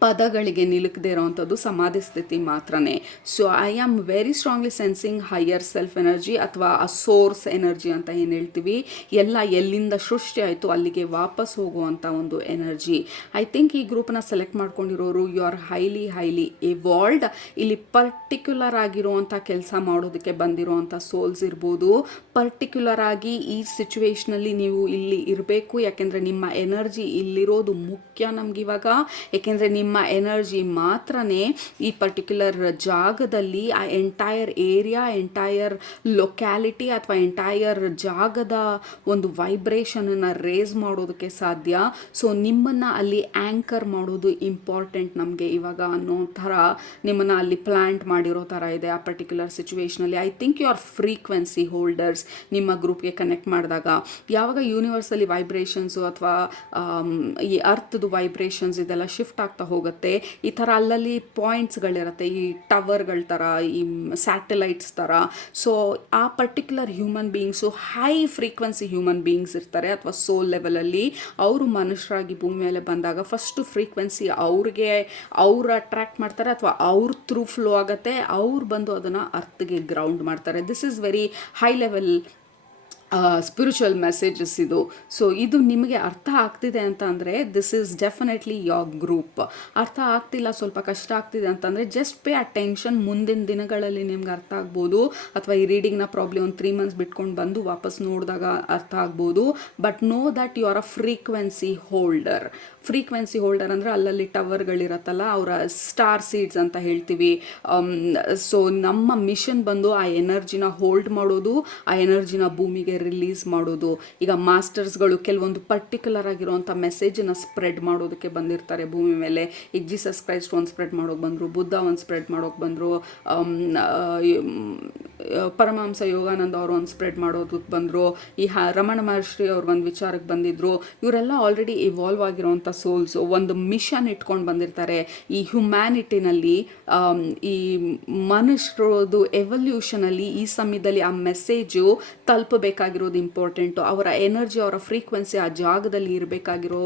ಪದಗಳಿಗೆ ನಿಲುಕದೇ ಇರೋವಂಥದ್ದು ಸಮಾಧಿ ಸ್ಥಿತಿ ಮಾತ್ರನೇ. So I am very strongly sensing higher self energy ಅಥವಾ ಆ ಸೋರ್ಸ್ ಎನರ್ಜಿ ಅಂತ ಏನು ಹೇಳ್ತೀವಿ, ಎಲ್ಲ ಎಲ್ಲಿಂದ ಸೃಷ್ಟಿ ಆಯಿತು ಅಲ್ಲಿಗೆ ವಾಪಸ್ ಹೋಗುವಂಥ ಒಂದು ಎನರ್ಜಿ. ಐ ಥಿಂಕ್ ಈ ಗ್ರೂಪನ್ನ ಸೆಲೆಕ್ಟ್ ಮಾಡ್ಕೊಂಡಿರೋರು ಯು ಆರ್ ಹೈಲಿ ಎವಾಲ್ವ್ಡ್. ಇಲ್ಲಿ ಪರ್ಟಿಕ್ಯುಲರ್ ಆಗಿರುವಂಥ ಕೆಲಸ ಮಾಡೋದಕ್ಕೆ ಬಂದಿರುವಂಥ ಸೋಲ್ಸ್ ಇರ್ಬೋದು. ಪರ್ಟಿಕ್ಯುಲರ್ ಆಗಿ ಈ ಸಿಚುವೇಶನಲ್ಲಿ ನೀವು ಇಲ್ಲಿ ಇರಬೇಕು, ಯಾಕೆಂದರೆ ನಿಮ್ಮ ಎನರ್ಜಿ ಇಲ್ಲಿರೋದು ಮುಖ್ಯ ನಮಗಿವಾಗ. ಯಾಕೆಂದರೆ ನಿಮ್ಮ ಎನರ್ಜಿ ಮಾತ್ರನೇ ಈ ಪರ್ಟಿಕ್ಯುಲರ್ ಜಾಗದಲ್ಲಿ ಆ ಎಂಟೈರ್ ಏರಿಯಾ, ಎಂಟೈರ್ ಲೊಕ್ಯಾಲಿಟಿ ಅಥವಾ ಎಂಟೈರ್ ಜಾಗದ ಒಂದು ವೈಬ್ರೇಷನನ್ನು ರೇಸ್ ಮಾಡೋದಕ್ಕೆ ಸಾಧ್ಯ. ಸೊ ನಿಮ್ಮನ್ನು ಅಲ್ಲಿ ಆ್ಯಂಕರ್ ಮಾಡೋದು ಇಂಪಾರ್ಟೆಂಟ್ ನಮಗೆ ಇವಾಗ ಅನ್ನೋ ಥರ ನಿಮ್ಮನ್ನು ಅಲ್ಲಿ ಪ್ಲ್ಯಾಂಟ್ ಮಾಡಿರೋ ಥರ ಇದೆ ಆ ಪರ್ಟಿಕ್ಯುಲರ್ ಸಿಚುವೇಷನಲ್ಲಿ. I think you are frequency holders. ನಿಮ್ಮ ಗ್ರೂಪ್ಗೆ ಕನೆಕ್ಟ್ ಮಾಡಿದಾಗ ಯಾವಾಗ ಯೂನಿವರ್ಸಲ್ಲಿ ವೈಬ್ರೇಷನ್ಸು ಅಥವಾ ಈ ಅರ್ಥದ ವೈಬ್ರೇಷನ್ಸ್ ಇದೆಲ್ಲ ಶಿಫ್ಟ್ ಆಗ್ತಾ ಹೋಗುತ್ತೆ, ಈ ಥರ ಅಲ್ಲಲ್ಲಿ ಪಾಯಿಂಟ್ಸ್ಗಳಿರುತ್ತೆ, ಈ ಟವರ್ಗಳ ಥರ, ಈ ಸ್ಯಾಟಲೈಟ್ಸ್ ಥರ. ಸೊ ಆ particular human beings high frequency human beings ಇರ್ತಾರೆ ಅಥವಾ ಸೋಲ್ ಲೆವೆಲಲ್ಲಿ. ಅವರು ಮನುಷ್ಯರಾಗಿ ಭೂಮಿ ಮೇಲೆ ಬಂದಾಗ ಫಸ್ಟು ಫ್ರೀಕ್ವೆನ್ಸಿ ಅವ್ರು ಅಟ್ರ್ಯಾಕ್ಟ್ ಮಾಡ್ತಾರೆ ಅಥವಾ ಅವ್ರ ಥ್ರೂ ಫ್ಲೋ ಆಗುತ್ತೆ, ಅವ್ರು ಬಂದು ಅದನ್ನು ಅರ್ಥಗೆ ಗ್ರೌಂಡ್ ಮಾಡ್ತಾರೆ. This is very high level spiritual messages ಇದು. ಸೊ ಇದು ನಿಮಗೆ ಅರ್ಥ ಆಗ್ತಿದೆ ಅಂತ ಅಂದರೆ this is definitely your group. ಅರ್ಥ ಆಗ್ತಿಲ್ಲ, ಸ್ವಲ್ಪ ಕಷ್ಟ ಆಗ್ತಿದೆ ಅಂತಂದರೆ ಜಸ್ಟ್ ಪೇ ಅಟೆನ್ಷನ್. ಮುಂದಿನ ದಿನಗಳಲ್ಲಿ ನಿಮ್ಗೆ ಅರ್ಥ ಆಗ್ಬೋದು, ಅಥವಾ ಈ ರೀಡಿಂಗ್ನ ಪ್ರಾಬ್ಲಮ್ ಒಂದು 3 months ಬಿಟ್ಕೊಂಡು ಬಂದು ವಾಪಸ್ ನೋಡಿದಾಗ ಅರ್ಥ ಆಗ್ಬೋದು. But know that you are a frequency holder. Frequency holder ಅಂದರೆ ಅಲ್ಲಲ್ಲಿ ಟವರ್ಗಳಿರತ್ತಲ್ಲ, ಅವರ ಸ್ಟಾರ್ ಸೀಡ್ಸ್ ಅಂತ ಹೇಳ್ತೀವಿ. ಸೊ ನಮ್ಮ ಮಿಷನ್ ಬಂದು ಆ ಎನರ್ಜಿನ ಹೋಲ್ಡ್ ಮಾಡೋದು, ಆ ಎನರ್ಜಿನ ಭೂಮಿಗೆ ರಿಲೀಸ್ ಮಾಡೋದು. ಈಗ ಮಾಸ್ಟರ್ಸ್ಗಳು ಕೆಲವೊಂದು ಪರ್ಟಿಕ್ಯುಲರ್ ಆಗಿರುವಂಥ ಮೆಸೇಜನ್ನು ಸ್ಪ್ರೆಡ್ ಮಾಡೋದಕ್ಕೆ ಬಂದಿರ್ತಾರೆ ಭೂಮಿ ಮೇಲೆ. ಈಗ ಜೀಸಸ್ ಕ್ರೈಸ್ಟ್ ಒಂದು ಸ್ಪ್ರೆಡ್ ಮಾಡೋಕೆ ಬಂದರು, ಬುದ್ಧ ಒಂದು ಸ್ಪ್ರೆಡ್ ಮಾಡೋಕೆ ಬಂದರು, ಪರಮಹಂಸ ಯೋಗಾನಂದ ಅವರು ಒಂದು ಸ್ಪ್ರೆಡ್ ಮಾಡೋದಕ್ಕೆ ಬಂದರು, ಈ ರಮಣ ಮಹರ್ಷಿ ಅವ್ರು ಒಂದು ವಿಚಾರಕ್ಕೆ ಬಂದಿದ್ದರು. ಇವರೆಲ್ಲ ಆಲ್ರೆಡಿ ಇವಾಲ್ವ್ ಆಗಿರೋವಂಥ ಸೋಲ್ಸು ಒಂದು ಮಿಷನ್ ಇಟ್ಕೊಂಡು ಬಂದಿರ್ತಾರೆ. ಈ ಹ್ಯುಮ್ಯಾನಿಟಿನಲ್ಲಿ ಈ ಮನುಷ್ಯರದು ಎವಲ್ಯೂಷನಲ್ಲಿ ಈ ಸಮಯದಲ್ಲಿ ಆ ಮೆಸೇಜು ತಲುಪಬೇಕಾಗಿರೋದು ಇಂಪಾರ್ಟೆಂಟು. ಅವರ ಎನರ್ಜಿ, ಅವರ ಫ್ರೀಕ್ವೆನ್ಸಿ ಆ ಜಾಗದಲ್ಲಿ ಇರಬೇಕಾಗಿರೋ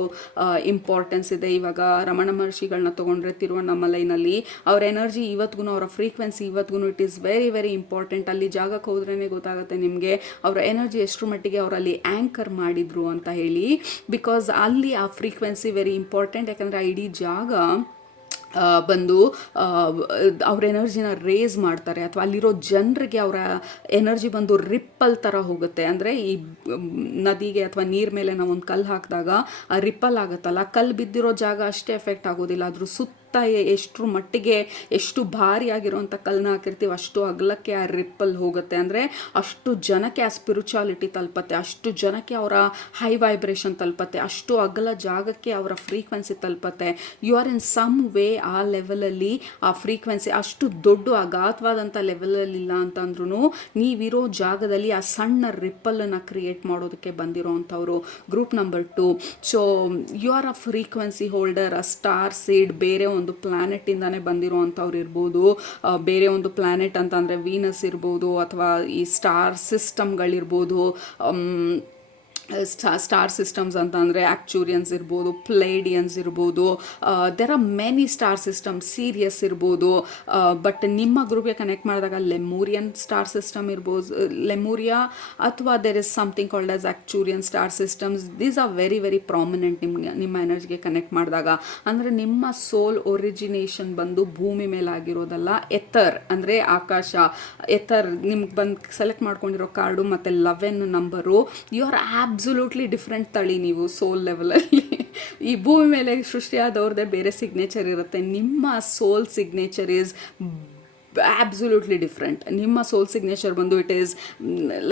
ಇಂಪಾರ್ಟೆನ್ಸ್ ಇದೆ. ಇವಾಗ ರಮಣ ಮಹರ್ಷಿಗಳನ್ನ ತೊಗೊಂಡ್ರೆ ತಿರುವಣ್ಣಾಮಲೈನಲ್ಲಿ ಅವ್ರ ಎನರ್ಜಿ ಇವತ್ತಿಗೂ, ಅವರ ಫ್ರೀಕ್ವೆನ್ಸಿ ಇವತ್ತಿಗೂ it is very very important. ಅಲ್ಲಿ ಜಾಗಕ್ಕೆ ಹೋದ್ರೇ ಗೊತ್ತಾಗುತ್ತೆ ನಿಮಗೆ ಅವರ ಎನರ್ಜಿ ಎಷ್ಟು ಮಟ್ಟಿಗೆ ಅವರಲ್ಲಿ ಆ್ಯಂಕರ್ ಮಾಡಿದ್ರು ಅಂತ ಹೇಳಿ. ಬಿಕಾಸ್ ಅಲ್ಲಿ ಆ ಫ್ರೀಕ್ವೆನ್ಸಿ ವೆರಿ ಇಂಪಾರ್ಟೆಂಟ್. ಯಾಕಂದರೆ ಆ ಇಡೀ ಜಾಗ ಬಂದು ಅವ್ರ ಎನರ್ಜಿನ ರೇಸ್ ಮಾಡ್ತಾರೆ, ಅಥವಾ ಅಲ್ಲಿರೋ ಜನರಿಗೆ ಅವರ ಎನರ್ಜಿ ಬಂದು ರಿಪ್ಪಲ್ ಥರ ಹೋಗುತ್ತೆ. ಅಂದರೆ ಈ ನದಿಗೆ ಅಥವಾ ನೀರು ಮೇಲೆ ನಾವು ಒಂದು ಕಲ್ಲು ಹಾಕಿದಾಗ ಆ ರಿಪ್ಪಲ್ ಆಗುತ್ತಲ್ಲ, ಕಲ್ಲು ಬಿದ್ದಿರೋ ಜಾಗ ಅಷ್ಟೇ ಎಫೆಕ್ಟ್ ಆಗೋದಿಲ್ಲ, ಅದ್ರ ಸುತ್ತ ಎಷ್ಟರ ಮಟ್ಟಿಗೆ ಎಷ್ಟು ಭಾರಿ ಆಗಿರೋಂಥ ಕಲ್ಲನ್ನ ಹಾಕಿರ್ತೀವಿ ಅಷ್ಟು ಅಗಲಕ್ಕೆ ಆ ರಿಪ್ಪಲ್ ಹೋಗುತ್ತೆ. ಅಂದರೆ ಅಷ್ಟು ಜನಕ್ಕೆ ಆ ಸ್ಪಿರಿಚುಯಾಲಿಟಿ ತಲುಪತ್ತೆ, ಅಷ್ಟು ಜನಕ್ಕೆ ಅವರ ಹೈ ವೈಬ್ರೇಷನ್ ತಲುಪತ್ತೆ, ಅಷ್ಟು ಅಗಲ ಜಾಗಕ್ಕೆ ಅವರ ಫ್ರೀಕ್ವೆನ್ಸಿ ತಲುಪತ್ತೆ. You are in some way ಆ ಲೆವೆಲಲ್ಲಿ ಆ ಫ್ರೀಕ್ವೆನ್ಸಿ ಅಷ್ಟು ದೊಡ್ಡ ಅಗಾಧವಾದಂಥ ಲೆವೆಲಲ್ಲಿಲ್ಲ ಅಂತಂದ್ರೂ ನೀವಿರೋ ಜಾಗದಲ್ಲಿ ಆ ಸಣ್ಣ ರಿಪ್ಪಲನ್ನು ಕ್ರಿಯೇಟ್ ಮಾಡೋದಕ್ಕೆ ಬಂದಿರೋ group number 2. So you are a frequency holder, a star seed. ಬೇರೆ ಒಂದು ಪ್ಲಾನೆಟಿಂದಾನೇ ಬಂದಿರೋವಂಥವ್ರು ಇರ್ಬೋದು. ಬೇರೆ ಒಂದು ಪ್ಲಾನೆಟ್ ಅಂತಂದರೆ ವೀನಸ್ ಇರ್ಬೋದು, ಅಥವಾ ಈ ಸ್ಟಾರ್ ಸಿಸ್ಟಮ್ಗಳಿರ್ಬೋದು. ಸ್ಟಾರ್ ಸಿಸ್ಟಮ್ಸ್ ಅಂತ ಅಂದರೆ ಆ್ಯಕ್ಚೂರಿಯನ್ಸ್ ಇರ್ಬೋದು, ಪ್ಲೇಡಿಯನ್ಸ್ ಇರ್ಬೋದು. There are many star systems, serious ಇರ್ಬೋದು. ಬಟ್ ನಿಮ್ಮ ಗ್ರೂಪ್ಗೆ ಕನೆಕ್ಟ್ ಮಾಡಿದಾಗ ಲೆಮೂರಿಯನ್ ಸ್ಟಾರ್ ಸಿಸ್ಟಮ್ ಇರ್ಬೋದು, ಲೆಮೂರಿಯಾ, ಅಥವಾ there is something called as Arcturian star systems. These are very very prominent ನಿಮ್ಮ ಎನರ್ಜಿಗೆ ಕನೆಕ್ಟ್ ಮಾಡಿದಾಗ. ಅಂದರೆ ನಿಮ್ಮ ಸೋಲ್ ಒರಿಜಿನೇಷನ್ ಬಂದು ಭೂಮಿ ಮೇಲೆ ಆಗಿರೋದಲ್ಲ, ಎಥರ್ ಅಂದರೆ ಆಕಾಶ. ಎಥರ್ ನಿಮ್ಗೆ ಬಂದು ಸೆಲೆಕ್ಟ್ ಮಾಡ್ಕೊಂಡಿರೋ ಕಾರ್ಡು ಮತ್ತು 11 number. You are absolutely different ತಳಿ ನೀವು ಸೋಲ್ ಲೆವೆಲಲ್ಲಿ. ಈ ಭೂಮಿ ಮೇಲೆ ಸೃಷ್ಟಿಯಾದವ್ರದ್ದೇ ಬೇರೆ ಸಿಗ್ನೇಚರ್ ಇರುತ್ತೆ. ನಿಮ್ಮ ಸೋಲ್ ಸಿಗ್ನೇಚರ್ ಈಸ್ ಆಬ್ಸಲ್ಯೂಟ್ಲಿ ಡಿಫ್ರೆಂಟ್. ನಿಮ್ಮ ಸೋಲ್ ಸಿಗ್ನೇಚರ್ ಬಂದು ಇಟ್ ಈಸ್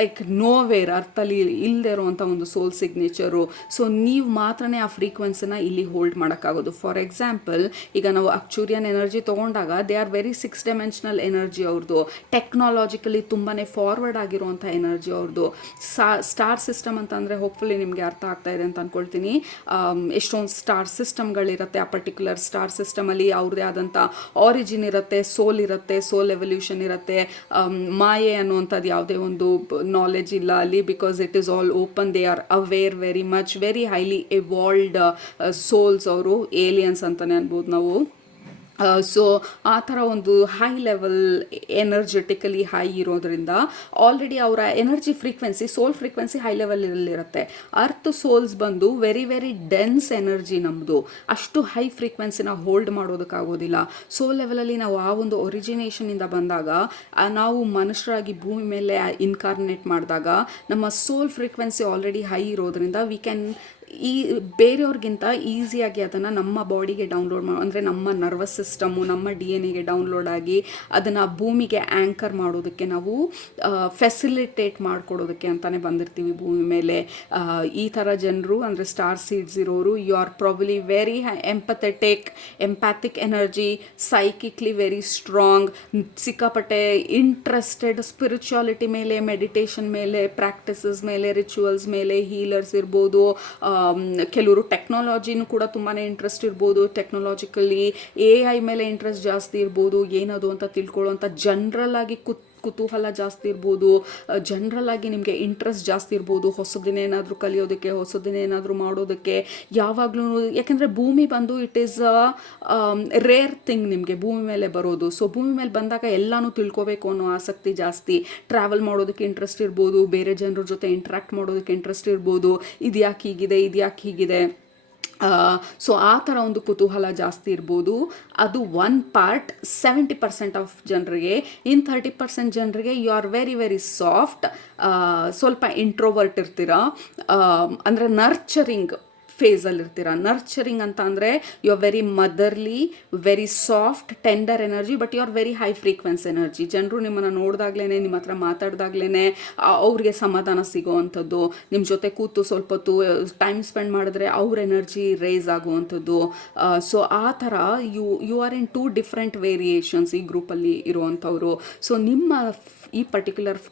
ಲೈಕ್ ನೋವೇರ್, ಅರ್ಥಲ್ಲಿ ಇಲ್ಲದೆ ಇರುವಂಥ ಒಂದು ಸೋಲ್ ಸಿಗ್ನೇಚರು. ಸೊ ನೀವು ಮಾತ್ರನೇ ಆ ಫ್ರೀಕ್ವೆನ್ಸಿನ ಇಲ್ಲಿ ಹೋಲ್ಡ್ ಮಾಡೋಕ್ಕಾಗೋದು. ಫಾರ್ ಎಕ್ಸಾಂಪಲ್, ಈಗ ನಾವು ಆಕ್ಚೂರಿಯನ್ ಎನರ್ಜಿ ತೊಗೊಂಡಾಗ they are very 6 dimensional energy ಅವ್ರದ್ದು. ಟೆಕ್ನಾಲಜಿಕಲಿ ತುಂಬಾ ಫಾರ್ವರ್ಡ್ ಆಗಿರುವಂಥ ಎನರ್ಜಿ ಅವ್ರದ್ದು. ಸ್ಟಾರ್ ಸಿಸ್ಟಮ್ ಅಂತ ಅಂದರೆ ಹೋಪ್ಫುಲಿ ನಿಮಗೆ ಅರ್ಥ ಆಗ್ತಾ ಇದೆ ಅಂತ ಅಂದ್ಕೊಳ್ತೀನಿ. ಎಷ್ಟೊಂದು ಸ್ಟಾರ್ ಸಿಸ್ಟಮ್ಗಳಿರುತ್ತೆ. ಆ ಪರ್ಟಿಕ್ಯುಲರ್ ಸ್ಟಾರ್ ಸಿಸ್ಟಮಲ್ಲಿ ಅವ್ರದ್ದೇ ಆದಂಥ ಆರಿಜಿನ್ ಇರುತ್ತೆ, ಸೋಲ್ ಇರುತ್ತೆ, ಸೋಲ್ ಎವಲ್ಯೂಷನ್ ಇರುತ್ತೆ. ಮಾಯೆ ಅನ್ನುವಂಥದ್ದು ಯಾವುದೇ ಒಂದು ನಾಲೆಜ್ ಇಲ್ಲ ಅಲ್ಲಿ, because it is all open. They are aware very much, very highly evolved souls ಅವರು. ಏಲಿಯನ್ಸ್ ಅಂತಲೇ ಅನ್ಬೋದು ನಾವು. ಸೊ ಆ ಥರ ಒಂದು ಹೈ ಲೆವೆಲ್ ಎನರ್ಜೆಟಿಕಲಿ ಹೈ ಇರೋದ್ರಿಂದ ಆಲ್ರೆಡಿ ಅವರ ಎನರ್ಜಿ ಫ್ರೀಕ್ವೆನ್ಸಿ, ಸೋಲ್ ಫ್ರೀಕ್ವೆನ್ಸಿ ಹೈ ಲೆವೆಲಲ್ಲಿರುತ್ತೆ. ಅರ್ತ್ ಸೋಲ್ಸ್ ಬಂದು ವೆರಿ ವೆರಿ ಡೆನ್ಸ್ ಎನರ್ಜಿ ನಮ್ಮದು. ಅಷ್ಟು ಹೈ ಫ್ರೀಕ್ವೆನ್ಸಿನ ಹೋಲ್ಡ್ ಮಾಡೋದಕ್ಕಾಗೋದಿಲ್ಲ. ಸೋಲ್ ಲೆವೆಲಲ್ಲಿ ನಾವು ಆ ಒಂದು ಒರಿಜಿನೇಷನಿಂದ ಬಂದಾಗ, ನಾವು ಮನುಷ್ಯರಾಗಿ ಭೂಮಿ ಮೇಲೆ ಇನ್ಕಾರ್ನೇಟ್ ಮಾಡಿದಾಗ ನಮ್ಮ ಸೋಲ್ ಫ್ರೀಕ್ವೆನ್ಸಿ ಆಲ್ರೆಡಿ ಹೈ ಇರೋದ್ರಿಂದ ವಿ ಕ್ಯಾನ್ ಈ ಬೇರೆಯವ್ರಿಗಿಂತ ಈಸಿಯಾಗಿ ಅದನ್ನು ನಮ್ಮ ಬಾಡಿಗೆ ಡೌನ್ಲೋಡ್ ಅಂದರೆ ನಮ್ಮ ನರ್ವಸ್ ಸಿಸ್ಟಮು, ನಮ್ಮ DNA ಡೌನ್ಲೋಡ್ ಆಗಿ ಅದನ್ನು ಭೂಮಿಗೆ ಆ್ಯಂಕರ್ ಮಾಡೋದಕ್ಕೆ, ನಾವು ಫೆಸಿಲಿಟೇಟ್ ಮಾಡಿಕೊಡೋದಕ್ಕೆ ಅಂತಲೇ ಬಂದಿರ್ತೀವಿ ಭೂಮಿ ಮೇಲೆ. ಈ ಥರ ಜನರು ಅಂದರೆ ಸ್ಟಾರ್ ಸೀಡ್ಸ್ ಇರೋರು, you are probably very empathic energy, psychically very strong, ಸಿಕ್ಕಾಪಟ್ಟೆ ಇಂಟ್ರೆಸ್ಟೆಡ್ ಸ್ಪಿರಿಚುಯಾಲಿಟಿ ಮೇಲೆ, ಮೆಡಿಟೇಷನ್ ಮೇಲೆ, ಪ್ರಾಕ್ಟಿಸಸ್ ಮೇಲೆ, ರಿಚುವಲ್ಸ್ ಮೇಲೆ. ಹೀಲರ್ಸ್ ಇರ್ಬೋದು, ಕೆಲವರು ಟೆಕ್ನಾಲಜಿನೂ ಕೂಡ ತುಂಬಾ ಇಂಟ್ರೆಸ್ಟ್ ಇರ್ಬೋದು. ಟೆಕ್ನಾಲಜಿಕಲಿ AI ಮೇಲೆ ಇಂಟ್ರೆಸ್ಟ್ ಜಾಸ್ತಿ ಇರ್ಬೋದು. ಏನದು ಅಂತ ತಿಳ್ಕೊಳ್ಳೋವಂಥ ಜನರಲ್ ಆಗಿ ಕುತೂಹಲ ಜಾಸ್ತಿ ಇರ್ಬೋದು. ಜನರಲ್ ಆಗಿ ನಿಮಗೆ ಇಂಟ್ರೆಸ್ಟ್ ಜಾಸ್ತಿ ಇರ್ಬೋದು, ಹೊಸದಿನೇನಾದರೂ ಕಲಿಯೋದಕ್ಕೆ, ಹೊಸದಿನೇನಾದರೂ ಮಾಡೋದಕ್ಕೆ ಯಾವಾಗಲೂ. ಯಾಕೆಂದರೆ ಭೂಮಿ ಬಂದು ಇಟ್ ಈಸ್ ರೇರ್ ಥಿಂಗ್ ನಿಮಗೆ ಭೂಮಿ ಮೇಲೆ ಬರೋದು. ಸೊ ಭೂಮಿ ಮೇಲೆ ಬಂದಾಗ ಎಲ್ಲನೂ ತಿಳ್ಕೊಬೇಕು ಅನ್ನೋ ಆಸಕ್ತಿ ಜಾಸ್ತಿ. ಟ್ರಾವೆಲ್ ಮಾಡೋದಕ್ಕೆ ಇಂಟ್ರೆಸ್ಟ್ ಇರ್ಬೋದು, ಬೇರೆ ಜನರ ಜೊತೆ ಇಂಟ್ರ್ಯಾಕ್ಟ್ ಮಾಡೋದಕ್ಕೆ ಇಂಟ್ರೆಸ್ಟ್ ಇರ್ಬೋದು. ಇದ್ಯಾಕೆ ಹೀಗಿದೆ. ಸೊ ಆ ಥರ ಒಂದು ಕುತೂಹಲ ಜಾಸ್ತಿ ಇರ್ಬೋದು. ಅದು 1 ಪಾರ್ಟ್ 70% ಆಫ್ ಜನರಿಗೆ. ಇನ್ 30% ಜನರಿಗೆ you are very very soft, ಸ್ವಲ್ಪ ಇಂಟ್ರೋವರ್ಟ್ ಇರ್ತೀರ. ಅಂದರೆ ನರ್ಚರಿಂಗ್ ಫೇಸಲ್ಲಿ ಇರ್ತೀರ. ನರ್ಚರಿಂಗ್ ಅಂತ ಅಂದರೆ you are very motherly, very soft tender energy, but you are very high frequency energy. ಜನರು ನಿಮ್ಮನ್ನು ನೋಡಿದಾಗ್ಲೇ, ನಿಮ್ಮ ಹತ್ರ ಮಾತಾಡಿದಾಗ್ಲೇ ಅವ್ರಿಗೆ ಸಮಾಧಾನ ಸಿಗೋವಂಥದ್ದು, ನಿಮ್ಮ ಜೊತೆ ಕೂತು ಸ್ವಲ್ಪ ಹೊತ್ತು ಟೈಮ್ ಸ್ಪೆಂಡ್ ಮಾಡಿದ್ರೆ ಅವ್ರ ಎನರ್ಜಿ ರೇಸ್ ಆಗುವಂಥದ್ದು. ಸೊ ಆ ಥರ you are in two different variations ಈ ಗ್ರೂಪಲ್ಲಿ ಇರುವಂಥವ್ರು. ಸೊ ನಿಮ್ಮ ಈ ಪರ್ಟಿಕ್ಯುಲರ್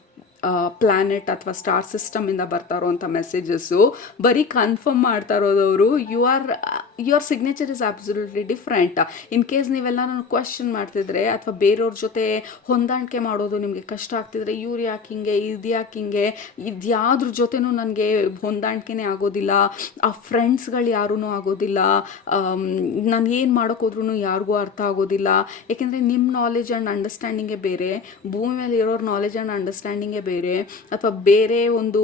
ಪ್ಲ್ಯಾನೆಟ್ ಅಥವಾ ಸ್ಟಾರ್ ಸಿಸ್ಟಮಿಂದ ಬರ್ತಾ ಇರೋವಂಥ ಮೆಸೇಜಸ್ಸು ಬರೀ ಕನ್ಫರ್ಮ್ ಮಾಡ್ತಾ ಇರೋದವರು your signature is absolutely different. In case ನೀವೆಲ್ಲ ನಾನು ಕ್ವಶನ್ ಮಾಡ್ತಿದ್ರೆ ಅಥವಾ ಬೇರೆಯವ್ರ ಜೊತೆ ಹೊಂದಾಣಿಕೆ ಮಾಡೋದು ನಿಮಗೆ ಕಷ್ಟ ಆಗ್ತಿದ್ರೆ, ಇವ್ರು ಯಾಕೆ ಹಿಂಗೆ, ಇದು ಯಾಕೆ ಹಿಂಗೆ, ಇದ್ಯಾವ್ದ್ರ ಜೊತೆನೂ ನನಗೆ ಹೊಂದಾಣಿಕೆನೇ ಆಗೋದಿಲ್ಲ, ಆ ಫ್ರೆಂಡ್ಸ್ಗಳು ಯಾರೂ ಆಗೋದಿಲ್ಲ, ನಾನು ಏನು ಮಾಡೋಕ್ಕೋದ್ರೂ ಯಾರಿಗೂ ಅರ್ಥ ಆಗೋದಿಲ್ಲ. ಏಕೆಂದರೆ ನಿಮ್ಮ ನಾಲೆಜ್ ಆ್ಯಂಡ್ ಅಂಡರ್ಸ್ಟ್ಯಾಂಡಿಂಗೇ ಬೇರೆ, ಭೂಮಿ ಮೇಲೆ ಇರೋರ ನಾಲೆಜ್ ಆ್ಯಂಡ್ ಅಂಡರ್ಸ್ಟ್ಯಾಂಡಿಂಗೇ ಬೇರೆ, ಅಥವಾ ಬೇರೆ ಒಂದು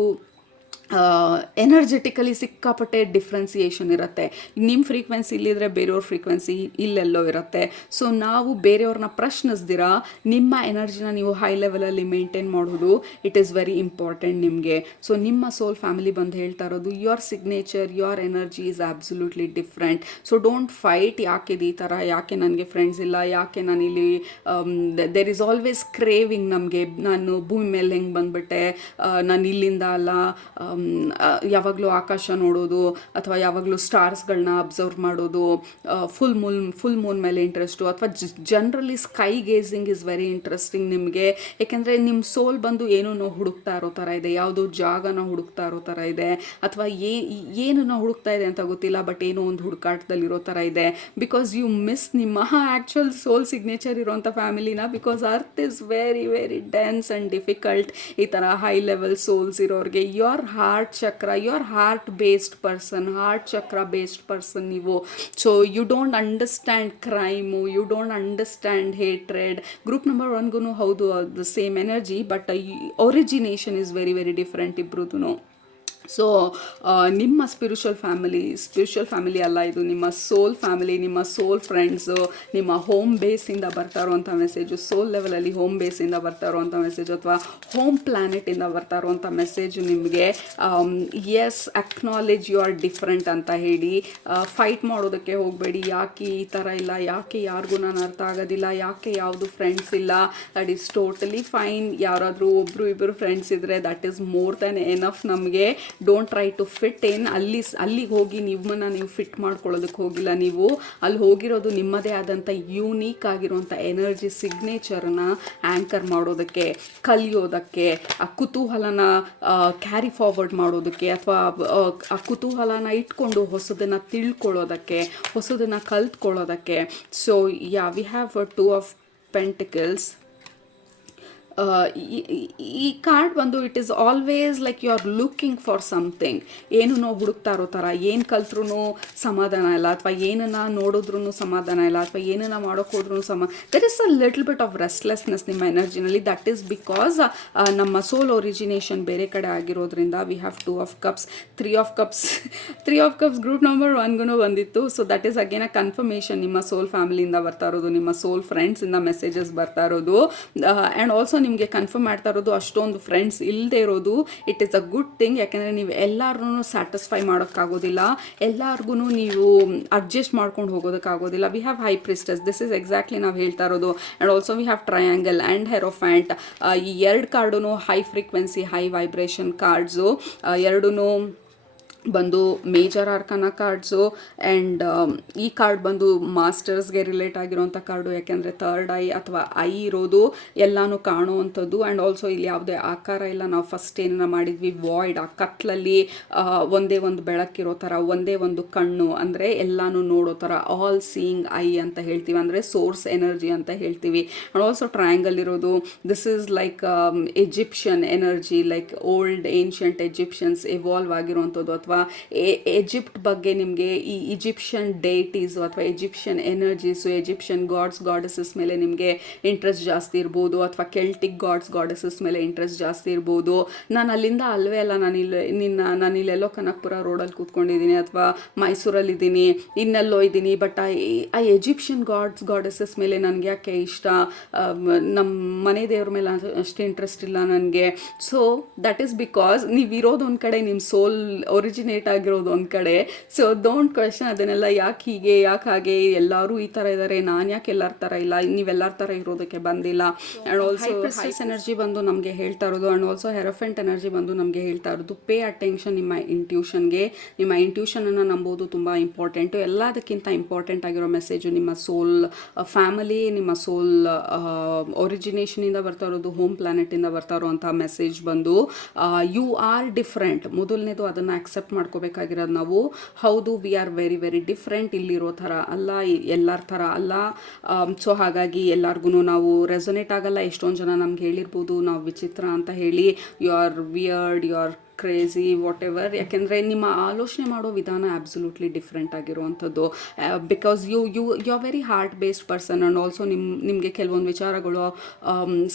ಎನರ್ಜೆಟಿಕಲಿ ಸಿಕ್ಕಾಪಟ್ಟೆ ಡಿಫ್ರೆನ್ಸಿಯೇಷನ್ ಇರುತ್ತೆ. ನಿಮ್ಮ ಫ್ರೀಕ್ವೆನ್ಸಿ ಇಲ್ಲಿದ್ರೆ ಬೇರೆಯವ್ರ ಫ್ರೀಕ್ವೆನ್ಸಿ ಇಲ್ಲೆಲ್ಲೋ ಇರುತ್ತೆ. ಸೊ ನಾವು ಬೇರೆಯವ್ರನ್ನ ಪ್ರಶ್ನಿಸ್ದಿರ ನಿಮ್ಮ ಎನರ್ಜಿನ ನೀವು ಹೈ ಲೆವೆಲಲ್ಲಿ ಮೇಂಟೈನ್ ಮಾಡೋದು ಇಟ್ ಈಸ್ ವೆರಿ ಇಂಪಾರ್ಟೆಂಟ್ ನಿಮಗೆ. ಸೊ ನಿಮ್ಮ ಸೋಲ್ ಫ್ಯಾಮಿಲಿ ಬಂದು ಹೇಳ್ತಾ ಇರೋದು your signature, your energy is absolutely different. So don't fight, ಯಾಕೆ ಈ ಥರ, ಯಾಕೆ ನನಗೆ ಫ್ರೆಂಡ್ಸ್ ಇಲ್ಲ, ಯಾಕೆ ನಾನಿಲ್ಲಿ, ದೇರ್ ಈಸ್ ಆಲ್ವೇಸ್ ಕ್ರೇವಿಂಗ್ ನಮಗೆ, ನಾನು ಭೂಮಿ ಮೇಲೆ ಹೆಂಗೆ ಬಂದುಬಿಟ್ಟೆ, ನಾನು ಇಲ್ಲಿಂದ ಅಲ್ಲ, ಯಾವಾಗಲೂ ಆಕಾಶ ನೋಡೋದು ಅಥವಾ ಯಾವಾಗಲೂ ಸ್ಟಾರ್ಸ್ಗಳನ್ನ ಅಬ್ಸರ್ವ್ ಮಾಡೋದು, ಫುಲ್ ಮೂನ್ ಮೇಲೆ ಇಂಟ್ರೆಸ್ಟು, ಅಥವಾ generally sky gazing is very interesting ನಿಮಗೆ. ಏಕೆಂದರೆ ನಿಮ್ಮ ಸೋಲ್ ಬಂದು ಏನೋ ಹುಡುಕ್ತಾ ಇರೋ ಥರ ಇದೆ, ಯಾವುದೋ ಜಾಗನ ಹುಡುಕ್ತಾ ಇರೋ ಥರ ಇದೆ, ಅಥವಾ ಏನನ್ನ ಹುಡುಕ್ತಾ ಇದೆ ಅಂತ ಗೊತ್ತಿಲ್ಲ, ಬಟ್ ಏನೋ ಒಂದು ಹುಡುಕಾಟದಲ್ಲಿರೋ ಥರ ಇದೆ. ಬಿಕಾಸ್ ಯು ಮಿಸ್ ನಿಮ್ಮ ಆ್ಯಕ್ಚುಯಲ್ ಸೋಲ್ ಸಿಗ್ನೇಚರ್ ಇರೋಂಥ ಫ್ಯಾಮಿಲಿನ. Because earth is very very dense and difficult. ಈ ಥರ ಹೈ ಲೆವೆಲ್ ಸೋಲ್ಸ್ ಇರೋರಿಗೆ your heart chakra, your heart based person, heart chakra based person ನೀವು. So you don't understand crime, you don't understand hatred. Group number 1ಗೂ ಹೌದು the same energy, but origination is very very different ಇಬ್ರದ್ದು. So ನಿಮ್ಮ spiritual family ಅಲ್ಲ, ಇದು ನಿಮ್ಮ ಸೋಲ್ family, ನಿಮ್ಮ ಸೋಲ್ friends, ನಿಮ್ಮ ಹೋಮ್ ಬೇಸಿಂದ ಬರ್ತಾ ಇರುವಂಥ ಮೆಸೇಜು, ಸೋಲ್ ಲೆವೆಲಲ್ಲಿ ಹೋಮ್ ಬೇಸಿಂದ ಬರ್ತಾ ಇರುವಂಥ ಮೆಸೇಜು, ಅಥವಾ ಹೋಮ್ ಪ್ಲ್ಯಾನೆಟಿಂದ ಬರ್ತಾ ಇರುವಂಥ ಮೆಸೇಜು ನಿಮಗೆ. Yes, acknowledge you are different ಅಂತ ಹೇಳಿ, ಫೈಟ್ ಮಾಡೋದಕ್ಕೆ ಹೋಗಬೇಡಿ. ಯಾಕೆ ಈ ಥರ ಇಲ್ಲ, ಯಾಕೆ ಯಾರಿಗೂ ನಾನು ಅರ್ಥ ಆಗೋದಿಲ್ಲ, ಯಾಕೆ ಯಾವುದು ಫ್ರೆಂಡ್ಸ್ ಇಲ್ಲ, ದಟ್ ಈಸ್ ಟೋಟಲಿ ಫೈನ್. ಯಾರಾದರೂ ಒಬ್ಬರು ಇಬ್ಬರು ಫ್ರೆಂಡ್ಸ್ ಇದ್ದರೆ that is more than enough ನಮಗೆ. Don't try to fit in. ಅಲ್ಲಿಗೆ ಹೋಗಿ ನಿಮ್ಮನ್ನು ನೀವು ಫಿಟ್ ಮಾಡ್ಕೊಳ್ಳೋದಕ್ಕೆ ಹೋಗಿಲ್ಲ. ನೀವು ಅಲ್ಲಿ ಹೋಗಿರೋದು ನಿಮ್ಮದೇ ಆದಂಥ ಯೂನೀಕ್ ಆಗಿರುವಂಥ ಎನರ್ಜಿ ಸಿಗ್ನೇಚರನ್ನ ಆ್ಯಂಕರ್ ಮಾಡೋದಕ್ಕೆ, ಕಲಿಯೋದಕ್ಕೆ, ಆ ಕುತೂಹಲನ ಕ್ಯಾರಿ ಫಾರ್ವರ್ಡ್ ಮಾಡೋದಕ್ಕೆ, ಅಥವಾ ಆ ಕುತೂಹಲನ ಇಟ್ಕೊಂಡು ಹೊಸದನ್ನು ತಿಳ್ಕೊಳ್ಳೋದಕ್ಕೆ, ಹೊಸದನ್ನು ಕಲ್ತ್ಕೊಳ್ಳೋದಕ್ಕೆ. So we have 2 of Pentacles. ಈ ಕಾರ್ಡ್ ಬಂದು it is always like you are looking for something. ಏನೋ ಹುಡುಕ್ತಾ ಇರೋ ಥರ, ಏನು ಕಲ್ತ್ರೂ ಸಮಾಧಾನ ಇಲ್ಲ, ಅಥವಾ ಏನನ್ನ ನೋಡಿದ್ರೂ ಸಮಾಧಾನ ಇಲ್ಲ, ಅಥವಾ ಏನನ್ನ ಮಾಡೋಕೆ ಹೋದ್ರೂ there is a little bit of restlessness ನಿಮ್ಮ ಎನರ್ಜಿನಲ್ಲಿ. ದಟ್ ಈಸ್ ಬಿಕಾಸ್ ನಮ್ಮ ಸೋಲ್ ಒರಿಜಿನೇಷನ್ ಬೇರೆ ಕಡೆ ಆಗಿರೋದ್ರಿಂದ. We have 2 of Cups, 3 of Cups group number 1ಗೂ ಬಂದಿತ್ತು. So that is again a confirmation. ನಿಮ್ಮ ಸೋಲ್ ಫ್ಯಾಮಿಲಿಯಿಂದ ಬರ್ತಾ ಇರೋದು, ನಿಮ್ಮ ಸೋಲ್ ಫ್ರೆಂಡ್ಸಿಂದ ಮೆಸೇಜಸ್ ಬರ್ತಾ ಇರೋದು. ಆ್ಯಂಡ್ ಆಲ್ಸೋ ನಿಮಗೆ ಕನ್ಫರ್ಮ್ ಮಾಡ್ತಾ ಇರೋದು ಅಷ್ಟೊಂದು ಫ್ರೆಂಡ್ಸ್ ಇಲ್ಲದೆ ಇರೋದು it is a good thing. ಯಾಕೆಂದರೆ ನೀವು ಎಲ್ಲರೂ ಸ್ಯಾಟಿಸ್ಫೈ ಮಾಡೋಕ್ಕಾಗೋದಿಲ್ಲ, ಎಲ್ಲರಿಗೂ ನೀವು ಅಡ್ಜಸ್ಟ್ ಮಾಡ್ಕೊಂಡು ಹೋಗೋದಕ್ಕಾಗೋದಿಲ್ಲ. We have high priestess, this is exactly ನಾವು ಹೇಳ್ತಾ ಇರೋದು. And also we have triangle and hierophant. ಈ 2 ಕಾರ್ಡೂ high frequency high vibration cards. ಎರಡೂ ಬಂದು ಮೇಜರ್ ಆರ್ಕನ ಕಾರ್ಡ್ಸು. ಆ್ಯಂಡ್ ಈ ಕಾರ್ಡ್ ಬಂದು ಮಾಸ್ಟರ್ಸ್ಗೆ ರಿಲೇಟ್ ಆಗಿರೋಂಥ ಕಾರ್ಡು. ಯಾಕೆಂದರೆ 3rd ಐ ಅಥವಾ ಐ ಇರೋದು ಎಲ್ಲನೂ ಕಾಣುವಂಥದ್ದು. ಆ್ಯಂಡ್ ಆಲ್ಸೋ ಇಲ್ಲಿ ಯಾವುದೇ ಆಕಾರ ಇಲ್ಲ. ನಾವು ಫಸ್ಟ್ ಏನನ್ನ ಮಾಡಿದ್ವಿ, ವಾಯ್ಡ್, ಆ ಕತ್ಲಲ್ಲಿ ಒಂದೇ ಒಂದು ಬೆಳಕಿರೋ ಥರ, ಒಂದೇ ಒಂದು ಕಣ್ಣು, ಅಂದರೆ ಎಲ್ಲನೂ ನೋಡೋ ಥರ, ಆಲ್ ಸೀಯಿಂಗ್ ಐ ಅಂತ ಹೇಳ್ತೀವಿ, ಅಂದರೆ ಸೋರ್ಸ್ ಎನರ್ಜಿ ಅಂತ ಹೇಳ್ತೀವಿ. ಆ್ಯಂಡ್ ಆಲ್ಸೋ ಟ್ರಯಾಂಗಲ್ ಇರೋದು, this is like Egyptian energy, like old ancient Egyptians evolve ಆಗಿರುವಂಥದ್ದು. ಅಥವಾ ಈಜಿಪ್ಟ್ ಬಗ್ಗೆ ನಿಮಗೆ ಈ ಈಜಿಪ್ಷಿಯನ್ ಡೇಟೀಸು ಅಥವಾ Egyptian energies, Egyptian gods goddesses ಮೇಲೆ ನಿಮಗೆ ಇಂಟ್ರೆಸ್ಟ್ ಜಾಸ್ತಿ ಇರ್ಬೋದು, ಅಥವಾ ಕೆಲ್ಟಿಕ್ ಗಾಡ್ಸ್ ಗಾಡೆಸಸ್ ಮೇಲೆ ಇಂಟ್ರೆಸ್ಟ್ ಜಾಸ್ತಿ ಇರ್ಬೋದು. ನಾನು ಅಲ್ಲಿಂದ ಅಲ್ವೇ ಅಲ್ಲ, ನಾನಿಲ್ಲೆಲ್ಲೋ ಕನಕಪುರ ರೋಡಲ್ಲಿ ಕೂತ್ಕೊಂಡಿದ್ದೀನಿ, ಅಥವಾ ಮೈಸೂರಲ್ಲಿದ್ದೀನಿ, ಇನ್ನೆಲ್ಲೋ ಇದ್ದೀನಿ, ಬಟ್ ಆ ಈಜಿಪ್ಷಿಯನ್ ಗಾಡ್ಸ್ ಗಾಡೆಸಸ್ ಮೇಲೆ ನನಗೆ ಯಾಕೆ ಇಷ್ಟ, ನಮ್ಮ ಮನೆ ದೇವ್ರ ಮೇಲೆ ಅಷ್ಟು ಇಂಟ್ರೆಸ್ಟ್ ಇಲ್ಲ ನನಗೆ. ಸೊ ದಟ್ ಈಸ್ ಬಿಕಾಸ್ ನೀವಿರೋದು ಒಂದು ಕಡೆ ನಿಮ್ಮ ಸೋಲ್ ಒರಿಜಿನೇಟ್ ಒರಿಜಿನೇಟ್ ಆಗಿರೋದು ಒಂದು ಕಡೆ. ಸೊ ಡೋಂಟ್ ಕ್ವೆಶನ್ ಅದನ್ನೆಲ್ಲ, ಯಾಕೆ ಹೀಗೆ, ಯಾಕೆ ಹಾಗೆ, ಎಲ್ಲರೂ ಈ ಥರ ಇದ್ದಾರೆ, ನಾನು ಯಾಕೆ ಎಲ್ಲರ ಥರ ಇಲ್ಲ, ನೀವೆಲ್ಲರ ಥರ ಇರೋದಕ್ಕೆ ಬಂದಿಲ್ಲ. ಆ್ಯಂಡ್ ಆಲ್ಸೋ ಹೈ ಎನರ್ಜಿ ಬಂದು ನಮಗೆ ಹೇಳ್ತಾ ಇರೋದು, ಆ್ಯಂಡ್ ಆಲ್ಸೋ ಹೆರಫೆಂಟ್ ಎನರ್ಜಿ ಬಂದು ನಮಗೆ ಹೇಳ್ತಾ ಇರೋದು, ಪೇ ಅಟೆನ್ಷನ್ ನಿಮ್ಮ ಇಂಟ್ಯೂಷನ್ಗೆ. ನಿಮ್ಮ ಇಂಟ್ಯೂಷನನ್ನು ನಂಬೋದು ತುಂಬ ಇಂಪಾರ್ಟೆಂಟು. ಎಲ್ಲದಕ್ಕಿಂತ ಇಂಪಾರ್ಟೆಂಟ್ ಆಗಿರೋ ಮೆಸೇಜು ನಿಮ್ಮ ಸೋಲ್ ಫ್ಯಾಮಿಲಿ, ನಿಮ್ಮ ಸೋಲ್ ಒರಿಜಿನೇಷನಿಂದ ಬರ್ತಾ ಇರೋದು, ಹೋಮ್ ಪ್ಲಾನೆಟಿಂದ ಬರ್ತಾ ಇರೋವಂಥ ಮೆಸೇಜ್ ಬಂದು ಯು ಆರ್ ಡಿಫ್ರೆಂಟ್. ಮೊದಲನೇದು ಅದನ್ನು ಆಕ್ಸೆಪ್ಟ್ ಮಾಡ್ಕೋಬೇಕಾಗಿರೋದು ನಾವು. ಹೌದು, we are very very different, ಇಲ್ಲಿರೋ ಥರ ಅಲ್ಲ, ಎಲ್ಲರ ಥರ ಅಲ್ಲ. ಸೊ ಹಾಗಾಗಿ ಎಲ್ಲರಿಗೂ ನಾವು ರೆಸೊನೇಟ್ ಆಗಲ್ಲ. ಎಷ್ಟೊಂದು ಜನ ನಮ್ಗೆ ಹೇಳಿರ್ಬೋದು ನಾವು ವಿಚಿತ್ರ ಅಂತ ಹೇಳಿ, you are weird, you are crazy, whatever. ಯಾಕೆಂದರೆ ನಿಮ್ಮ ಆಲೋಚನೆ ಮಾಡೋ ವಿಧಾನ ಆಬ್ಸಲ್ಯೂಟ್ಲಿ ಡಿಫ್ರೆಂಟ್ ಆಗಿರುವಂಥದ್ದು. Because you are very heart based person. And also ನಿಮಗೆ ಕೆಲವೊಂದು ವಿಚಾರಗಳು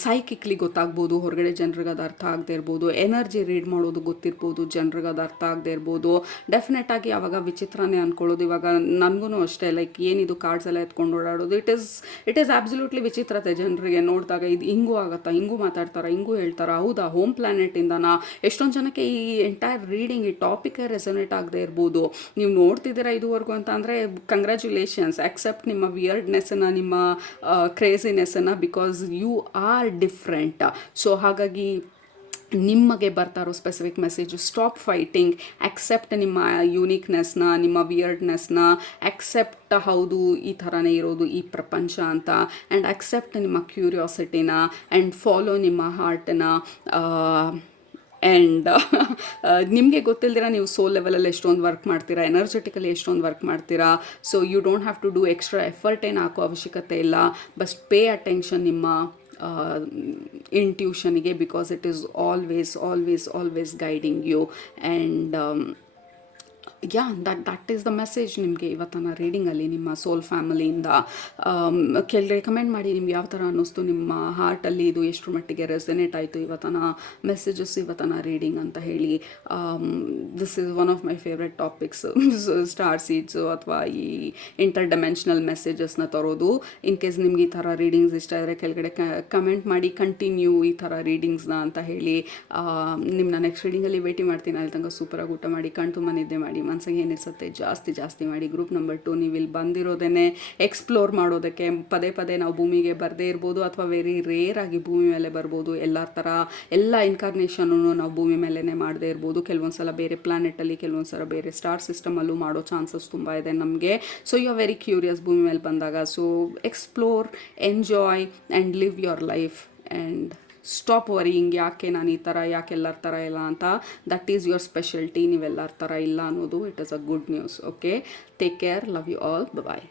ಸೈಕಿಕ್ಲಿ ಗೊತ್ತಾಗ್ಬೋದು, ಹೊರಗಡೆ ಜನರಿಗೆ ಅದು ಅರ್ಥ ಆಗದೆ ಇರ್ಬೋದು. ಎನರ್ಜಿ ರೀಡ್ ಮಾಡೋದು ಗೊತ್ತಿರ್ಬೋದು, ಜನರಿಗೆ ಅದು ಅರ್ಥ ಆಗದೆ ಇರ್ಬೋದು. ಡೆಫಿನೆಟ್ ಆಗಿ ಆವಾಗ ವಿಚಿತ್ರನೇ ಅಂದ್ಕೊಳ್ಳೋದು. ಇವಾಗ ನನಗೂ ಅಷ್ಟೇ, ಲೈಕ್ ಏನಿದು ಕಾರ್ಡ್ಸ್ ಎಲ್ಲ ಎತ್ಕೊಂಡು ಓಡಾಡೋದು, ಇಟ್ ಈಸ್ ಆಬ್ಸಲ್ಯೂಟ್ಲಿ ವಿಚಿತ್ರತೆ. ಜನರಿಗೆ ನೋಡಿದಾಗ ಇದು ಹಿಂಗೂ ಆಗುತ್ತಾ, ಹಿಂಗೂ ಮಾತಾಡ್ತಾರ, ಹಿಂಗೂ ಹೇಳ್ತಾರ, ಹೌದಾ ಹೋಮ್ ಪ್ಲಾನೆಟಿಂದನಾ. ಎಷ್ಟೊಂದು ಜನಕ್ಕೆ ಈ ಎಂಟೈರ್ ರೀಡಿಂಗ್, ಈ ಟಾಪಿಕೇ ರೆಸೊನೇಟ್ ಆಗದೆ ಇರ್ಬೋದು. ನೀವು ನೋಡ್ತಿದ್ದೀರಾ ಇದುವರೆಗೂ ಅಂತ ಅಂದರೆ ಕಂಗ್ರ್ಯಾಚುಲೇಷನ್ಸ್. ಆಕ್ಸೆಪ್ಟ್ ನಿಮ್ಮ ವಿಯರ್ಡ್ನೆಸ್ಸನ್ನು, ನಿಮ್ಮ ಕ್ರೇಜಿನೆಸ್ಸನ್ನು, because you are different. So ಹಾಗಾಗಿ ನಿಮಗೆ ಬರ್ತಾ ಇರೋ specific message, stop fighting, accept ನಿಮ್ಮ ಯೂನಿಕ್ನೆಸ್ನ, ನಿಮ್ಮ ವಿಯರ್ಡ್ನೆಸ್ನ, ಆಕ್ಸೆಪ್ಟ್ ಹೌದು ಈ ಥರನೇ ಇರೋದು ಈ ಪ್ರಪಂಚ ಅಂತ. ಆ್ಯಂಡ್ ಆಕ್ಸೆಪ್ಟ್ ನಿಮ್ಮ ಕ್ಯೂರಿಯಾಸಿಟಿನ, ಆ್ಯಂಡ್ ಫಾಲೋ ನಿಮ್ಮ ಹಾರ್ಟನ್ನ. ಆ್ಯಂಡ್ ನಿಮಗೆ ಗೊತ್ತಿಲ್ದಿರ ನೀವು ಸೋಲ್ ಲೆವೆಲಲ್ಲಿ ಎಷ್ಟೊಂದು ವರ್ಕ್ ಮಾಡ್ತೀರಾ, ಎನರ್ಜೆಟಿಕಲಿ ಎಷ್ಟೊಂದು ವರ್ಕ್ ಮಾಡ್ತೀರಾ. So you don't have to do extra effort ಏನು ಹಾಕೋ ಅವಶ್ಯಕತೆ ಇಲ್ಲ. ಬಸ್ ಪೇ ಅಟೆನ್ಷನ್ ನಿಮ್ಮ ಇಂಟ್ಯೂಷನಿಗೆ, because it is always always always guiding you. And yeah, that is the message ನಿಮಗೆ ಇವತ್ತಿನ ರೀಡಿಂಗಲ್ಲಿ ನಿಮ್ಮ ಸೋಲ್ ಫ್ಯಾಮಿಲಿಯಿಂದ. ಕೆಲವೇ ಕಮೆಂಟ್ ಮಾಡಿ ನಿಮ್ಗೆ ಯಾವ ಥರ ಅನ್ನಿಸ್ತು, ನಿಮ್ಮ ಹಾರ್ಟಲ್ಲಿ ಇದು ಎಷ್ಟು ಮಟ್ಟಿಗೆ ರೆಸನೇಟ್ ಆಯಿತು ಇವತ್ತಿನ ಮೆಸೇಜಸ್, ಇವತ್ತಿನ ರೀಡಿಂಗ್ ಅಂತ ಹೇಳಿ. This is one of my favourite topics, star seeds ಅಥವಾ ಈ ಇಂಟರ್ ಡೈಮೆನ್ಷನಲ್ ಮೆಸೇಜಸ್ನ ತರೋದು. ಇನ್ ಕೇಸ್ ನಿಮ್ಗೆ ಈ ಥರ ರೀಡಿಂಗ್ಸ್ ಇಷ್ಟ ಆದರೆ ಕೆಳಗಡೆ ಕಮೆಂಟ್ ಮಾಡಿ, ಕಂಟಿನ್ಯೂ ಈ ಥರ ರೀಡಿಂಗ್ಸ್ನ ಅಂತ ಹೇಳಿ. ನಿಮ್ಮನ್ನ ನೆಕ್ಸ್ಟ್ ರೀಡಿಂಗಲ್ಲಿ ಭೇಟಿ ಮಾಡ್ತೀನಿ. ಅಲ್ಲಿ ತನಕ ಸೂಪರಾಗಿ ಊಟ ಮಾಡಿ, ಕಣ್ ತುಂಬ ನಿದ್ದೆ ಮಾಡಿ, ಮನಸ್ಸಿಗೆ ಏನಿಸುತ್ತೆ ಜಾಸ್ತಿ ಮಾಡಿ. ಗ್ರೂಪ್ ನಂಬರ್ 2, ನೀವು ಇಲ್ಲಿ ಬಂದಿರೋದೇ ಎಕ್ಸ್ಪ್ಲೋರ್ ಮಾಡೋದಕ್ಕೆ. ಪದೇ ಪದೇ ನಾವು ಭೂಮಿಗೆ ಬರದೇ ಇರ್ಬೋದು, ಅಥವಾ ವೆರಿ ರೇರ್ ಆಗಿ ಭೂಮಿ ಮೇಲೆ ಬರ್ಬೋದು. ಎಲ್ಲರ ಥರ ಎಲ್ಲ ಇನ್ಕಾರ್ನೇಷನ್ನು ನಾವು ಭೂಮಿ ಮೇಲೇ ಮಾಡದೇ ಇರ್ಬೋದು. ಕೆಲವೊಂದು ಸಲ ಬೇರೆ ಪ್ಲಾನೆಟಲ್ಲಿ, ಕೆಲವೊಂದು ಸಲ ಬೇರೆ ಸ್ಟಾರ್ ಸಿಸ್ಟಮಲ್ಲೂ ಮಾಡೋ ಚಾನ್ಸಸ್ ತುಂಬ ಇದೆ ನಮಗೆ. So you are very curious ಭೂಮಿ ಮೇಲೆ ಬಂದಾಗ. So explore, enjoy and live your life. And stop worrying, ಯಾಕೆ ನಾನು ಈ ಥರ, ಯಾಕೆ ಎಲ್ಲರ ಥರ ಇಲ್ಲ ಅಂತ. That is your specialty. ನೀವೆಲ್ಲರ ಥರ ಇಲ್ಲ ಅನ್ನೋದು, it is a good news. Okay, take care, love you all, bye.